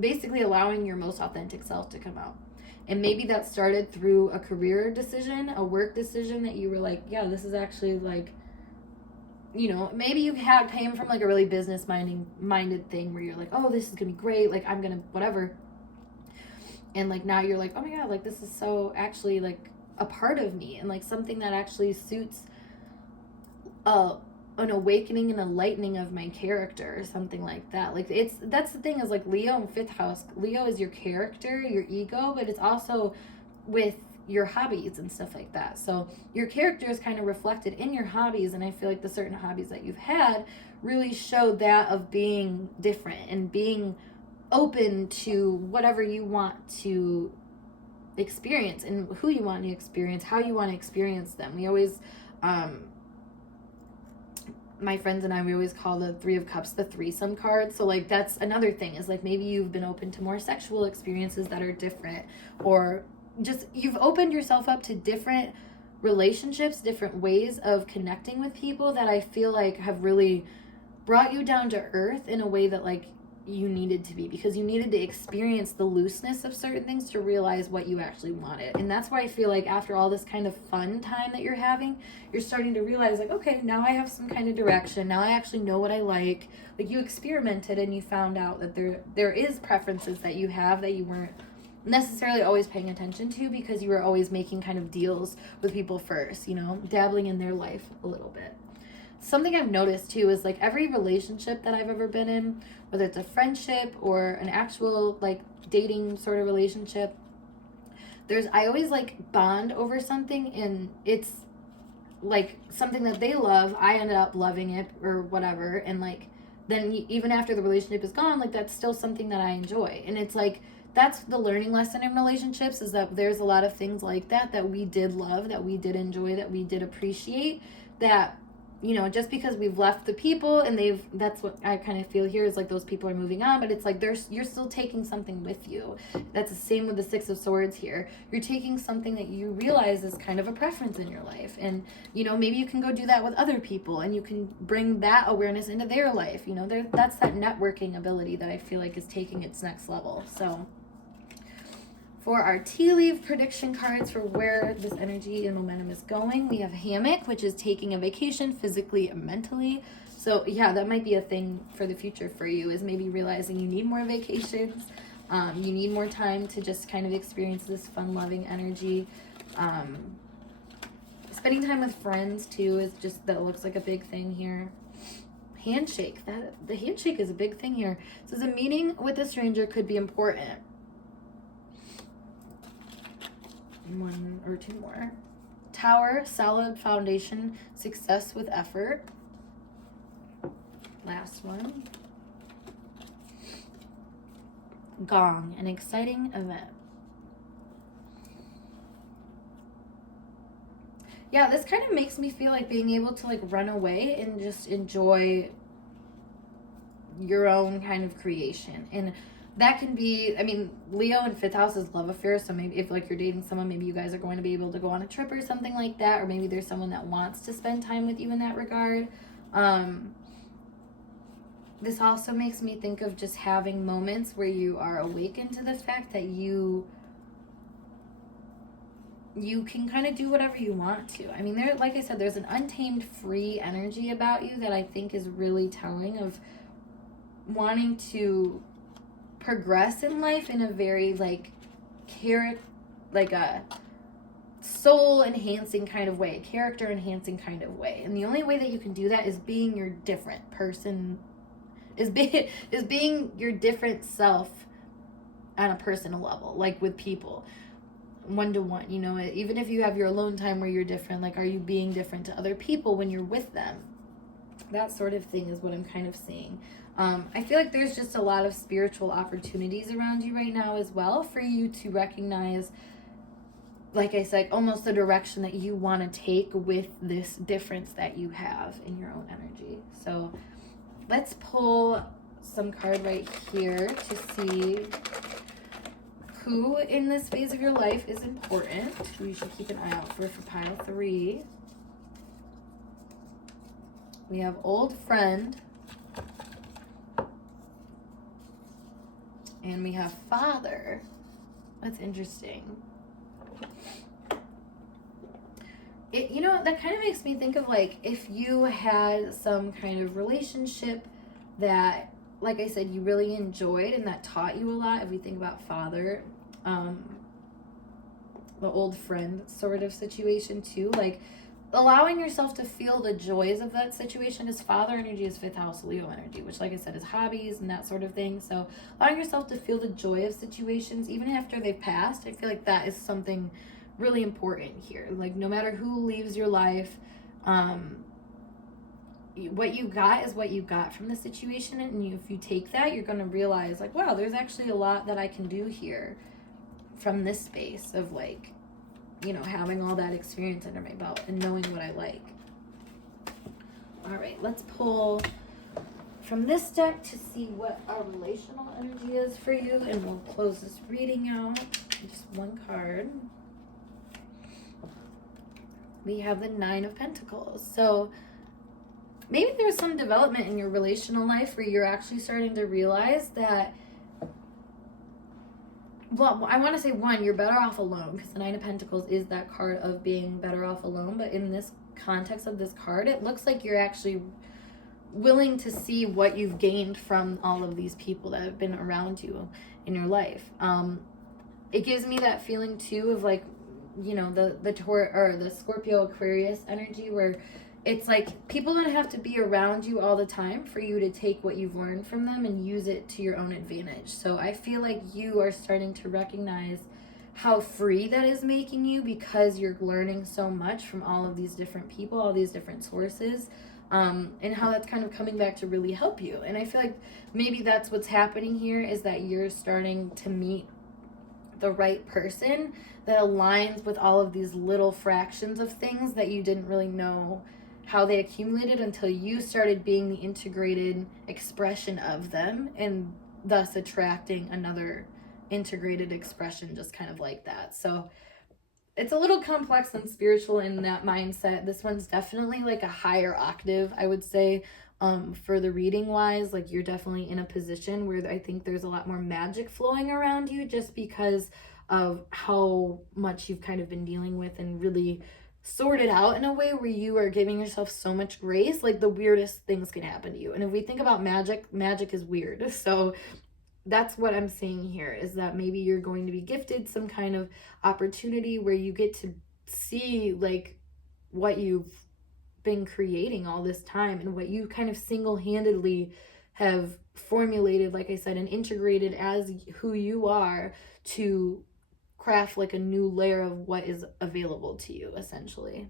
basically allowing your most authentic self to come out. And maybe that started through a career decision, a work decision that you were like, yeah, this is actually like, maybe you came from like a really business minded thing where you're like, oh, this is gonna be great. Like I'm gonna whatever. And like now you're like, oh my God, like this is so actually like a part of me, and like something that actually suits an awakening and a lightening of my character, or something like that. Like that's the thing, is like Leo in 5th house. Leo is your character, your ego, but it's also with your hobbies and stuff like that. So your character is kind of reflected in your hobbies, and I feel like the certain hobbies that you've had really showed that of being different and being open to whatever you want to experience and who you want to experience, how you want to experience them. We always my friends and I, we always call the 3 of Cups the threesome card. So like that's another thing, is like maybe you've been open to more sexual experiences that are different, or just you've opened yourself up to different relationships, different ways of connecting with people that I feel like have really brought you down to earth in a way that like you needed to be, because you needed to experience the looseness of certain things to realize what you actually wanted. And that's why I feel like after all this kind of fun time that you're having, you're starting to realize like, okay, now I have some kind of direction. Now I actually know what I like. Like you experimented and you found out that there is preferences that you have that you weren't necessarily always paying attention to, because you were always making kind of deals with people first, dabbling in their life a little bit. Something I've noticed too is like every relationship that I've ever been in, whether it's a friendship or an actual like dating sort of relationship, I always like bond over something, and it's like something that they love, I ended up loving it or whatever, and like then even after the relationship is gone, like that's still something that I enjoy. And it's like that's the learning lesson in relationships, is that there's a lot of things like that we did love, that we did enjoy, that we did appreciate, that, you know, just because we've left the people and that's what I kind of feel here, is like those people are moving on, but it's like you're still taking something with you. That's the same with the Six of Swords here. You're taking something that you realize is kind of a preference in your life, and, you know, maybe you can go do that with other people and you can bring that awareness into their life. You know, that's that networking ability that I feel like is taking its next level. So for our tea leaf prediction cards for where this energy and momentum is going, we have hammock, which is taking a vacation physically and mentally. So yeah, that might be a thing for the future for you, is maybe realizing you need more vacations. You need more time to just kind of experience this fun, loving energy. Spending time with friends too is just, that looks like a big thing here. Handshake, the handshake is a big thing here. So a meeting with a stranger could be important. One or two more. Tower, solid foundation, success with effort. Last one. Gong, an exciting event. Yeah, this kind of makes me feel like being able to like run away and just enjoy your own kind of creation. And that can be, I mean, Leo in 5th house is love affairs. So maybe if like you're dating someone, maybe you guys are going to be able to go on a trip or something like that. Or maybe there's someone that wants to spend time with you in that regard. This also makes me think of just having moments where you are awakened to the fact that you can kind of do whatever you want to. I mean, like I said, there's an untamed free energy about you that I think is really telling of wanting to progress in life in a very like a soul enhancing kind of way, character enhancing kind of way. And the only way that you can do that is being your different person, is being your different self on a personal level, like with people, one-to-one. You know, even if you have your alone time where you're different, like, are you being different to other people when you're with them? That sort of thing is what I'm kind of seeing. I feel like there's just a lot of spiritual opportunities around you right now as well, for you to recognize, like I said, almost the direction that you want to take with this difference that you have in your own energy. So let's pull some card right here to see who in this phase of your life is important, who you should keep an eye out for pile 3. We have old friend. And we have father. That's interesting. You know, that kind of makes me think of like if you had some kind of relationship that, like I said, you really enjoyed and that taught you a lot. If we think about father, the old friend sort of situation too, like allowing yourself to feel the joys of that situation, is father energy is 5th house Leo energy, which, like I said, is hobbies and that sort of thing. So allowing yourself to feel the joy of situations even after they've passed, I feel like that is something really important here. Like, no matter who leaves your life, what you got is what you got from the situation, and if you take that, you're going to realize, like, wow, there's actually a lot that I can do here from this space of, like, you know, having all that experience under my belt and knowing what I like. All right, let's pull from this deck to see what our relational energy is for you, and we'll close this reading out. Just one card. We have the 9 of Pentacles. So maybe there's some development in your relational life where you're actually starting to realize that, well, I want to say, one, you're better off alone, because the 9 of Pentacles is that card of being better off alone. But in this context of this card, it looks like you're actually willing to see what you've gained from all of these people that have been around you in your life. It gives me that feeling too of, like, you know, the Taurus or the Scorpio Aquarius energy, where it's like people don't have to be around you all the time for you to take what you've learned from them and use it to your own advantage. So I feel like you are starting to recognize how free that is making you, because you're learning so much from all of these different people, all these different sources, and how that's kind of coming back to really help you. And I feel like maybe that's what's happening here, is that you're starting to meet the right person that aligns with all of these little fractions of things that you didn't really know how they accumulated until you started being the integrated expression of them, and thus attracting another integrated expression just kind of like that. So it's a little complex and spiritual in that mindset. This one's definitely like a higher octave, I would say. For the reading wise, like you're definitely in a position where I think there's a lot more magic flowing around you, just because of how much you've kind of been dealing with and really sorted out in a way where you are giving yourself so much grace. Like the weirdest things can happen to you, and if we think about magic, magic is weird. So that's what I'm saying here, is that maybe you're going to be gifted some kind of opportunity where you get to see like what you've been creating all this time, and what you kind of single-handedly have formulated, like I said, and integrated as who you are, to craft like a new layer of what is available to you, essentially.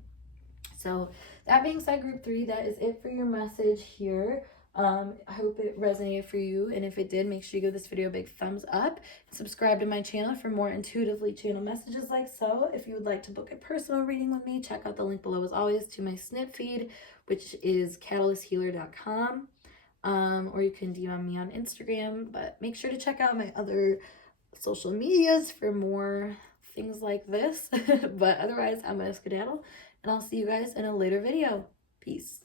So that being said, group 3, that is it for your message here. I hope it resonated for you, and if it did, make sure you give this video a big thumbs up. Subscribe to my channel for more intuitively channeled messages like so. If you would like to book a personal reading with me, check out the link below as always to my snip feed, which is catalysthealer.com. Or you can DM me on Instagram, but make sure to check out my other social medias for more things like this. But otherwise, I'm gonna skedaddle, and I'll see you guys in a later video. Peace.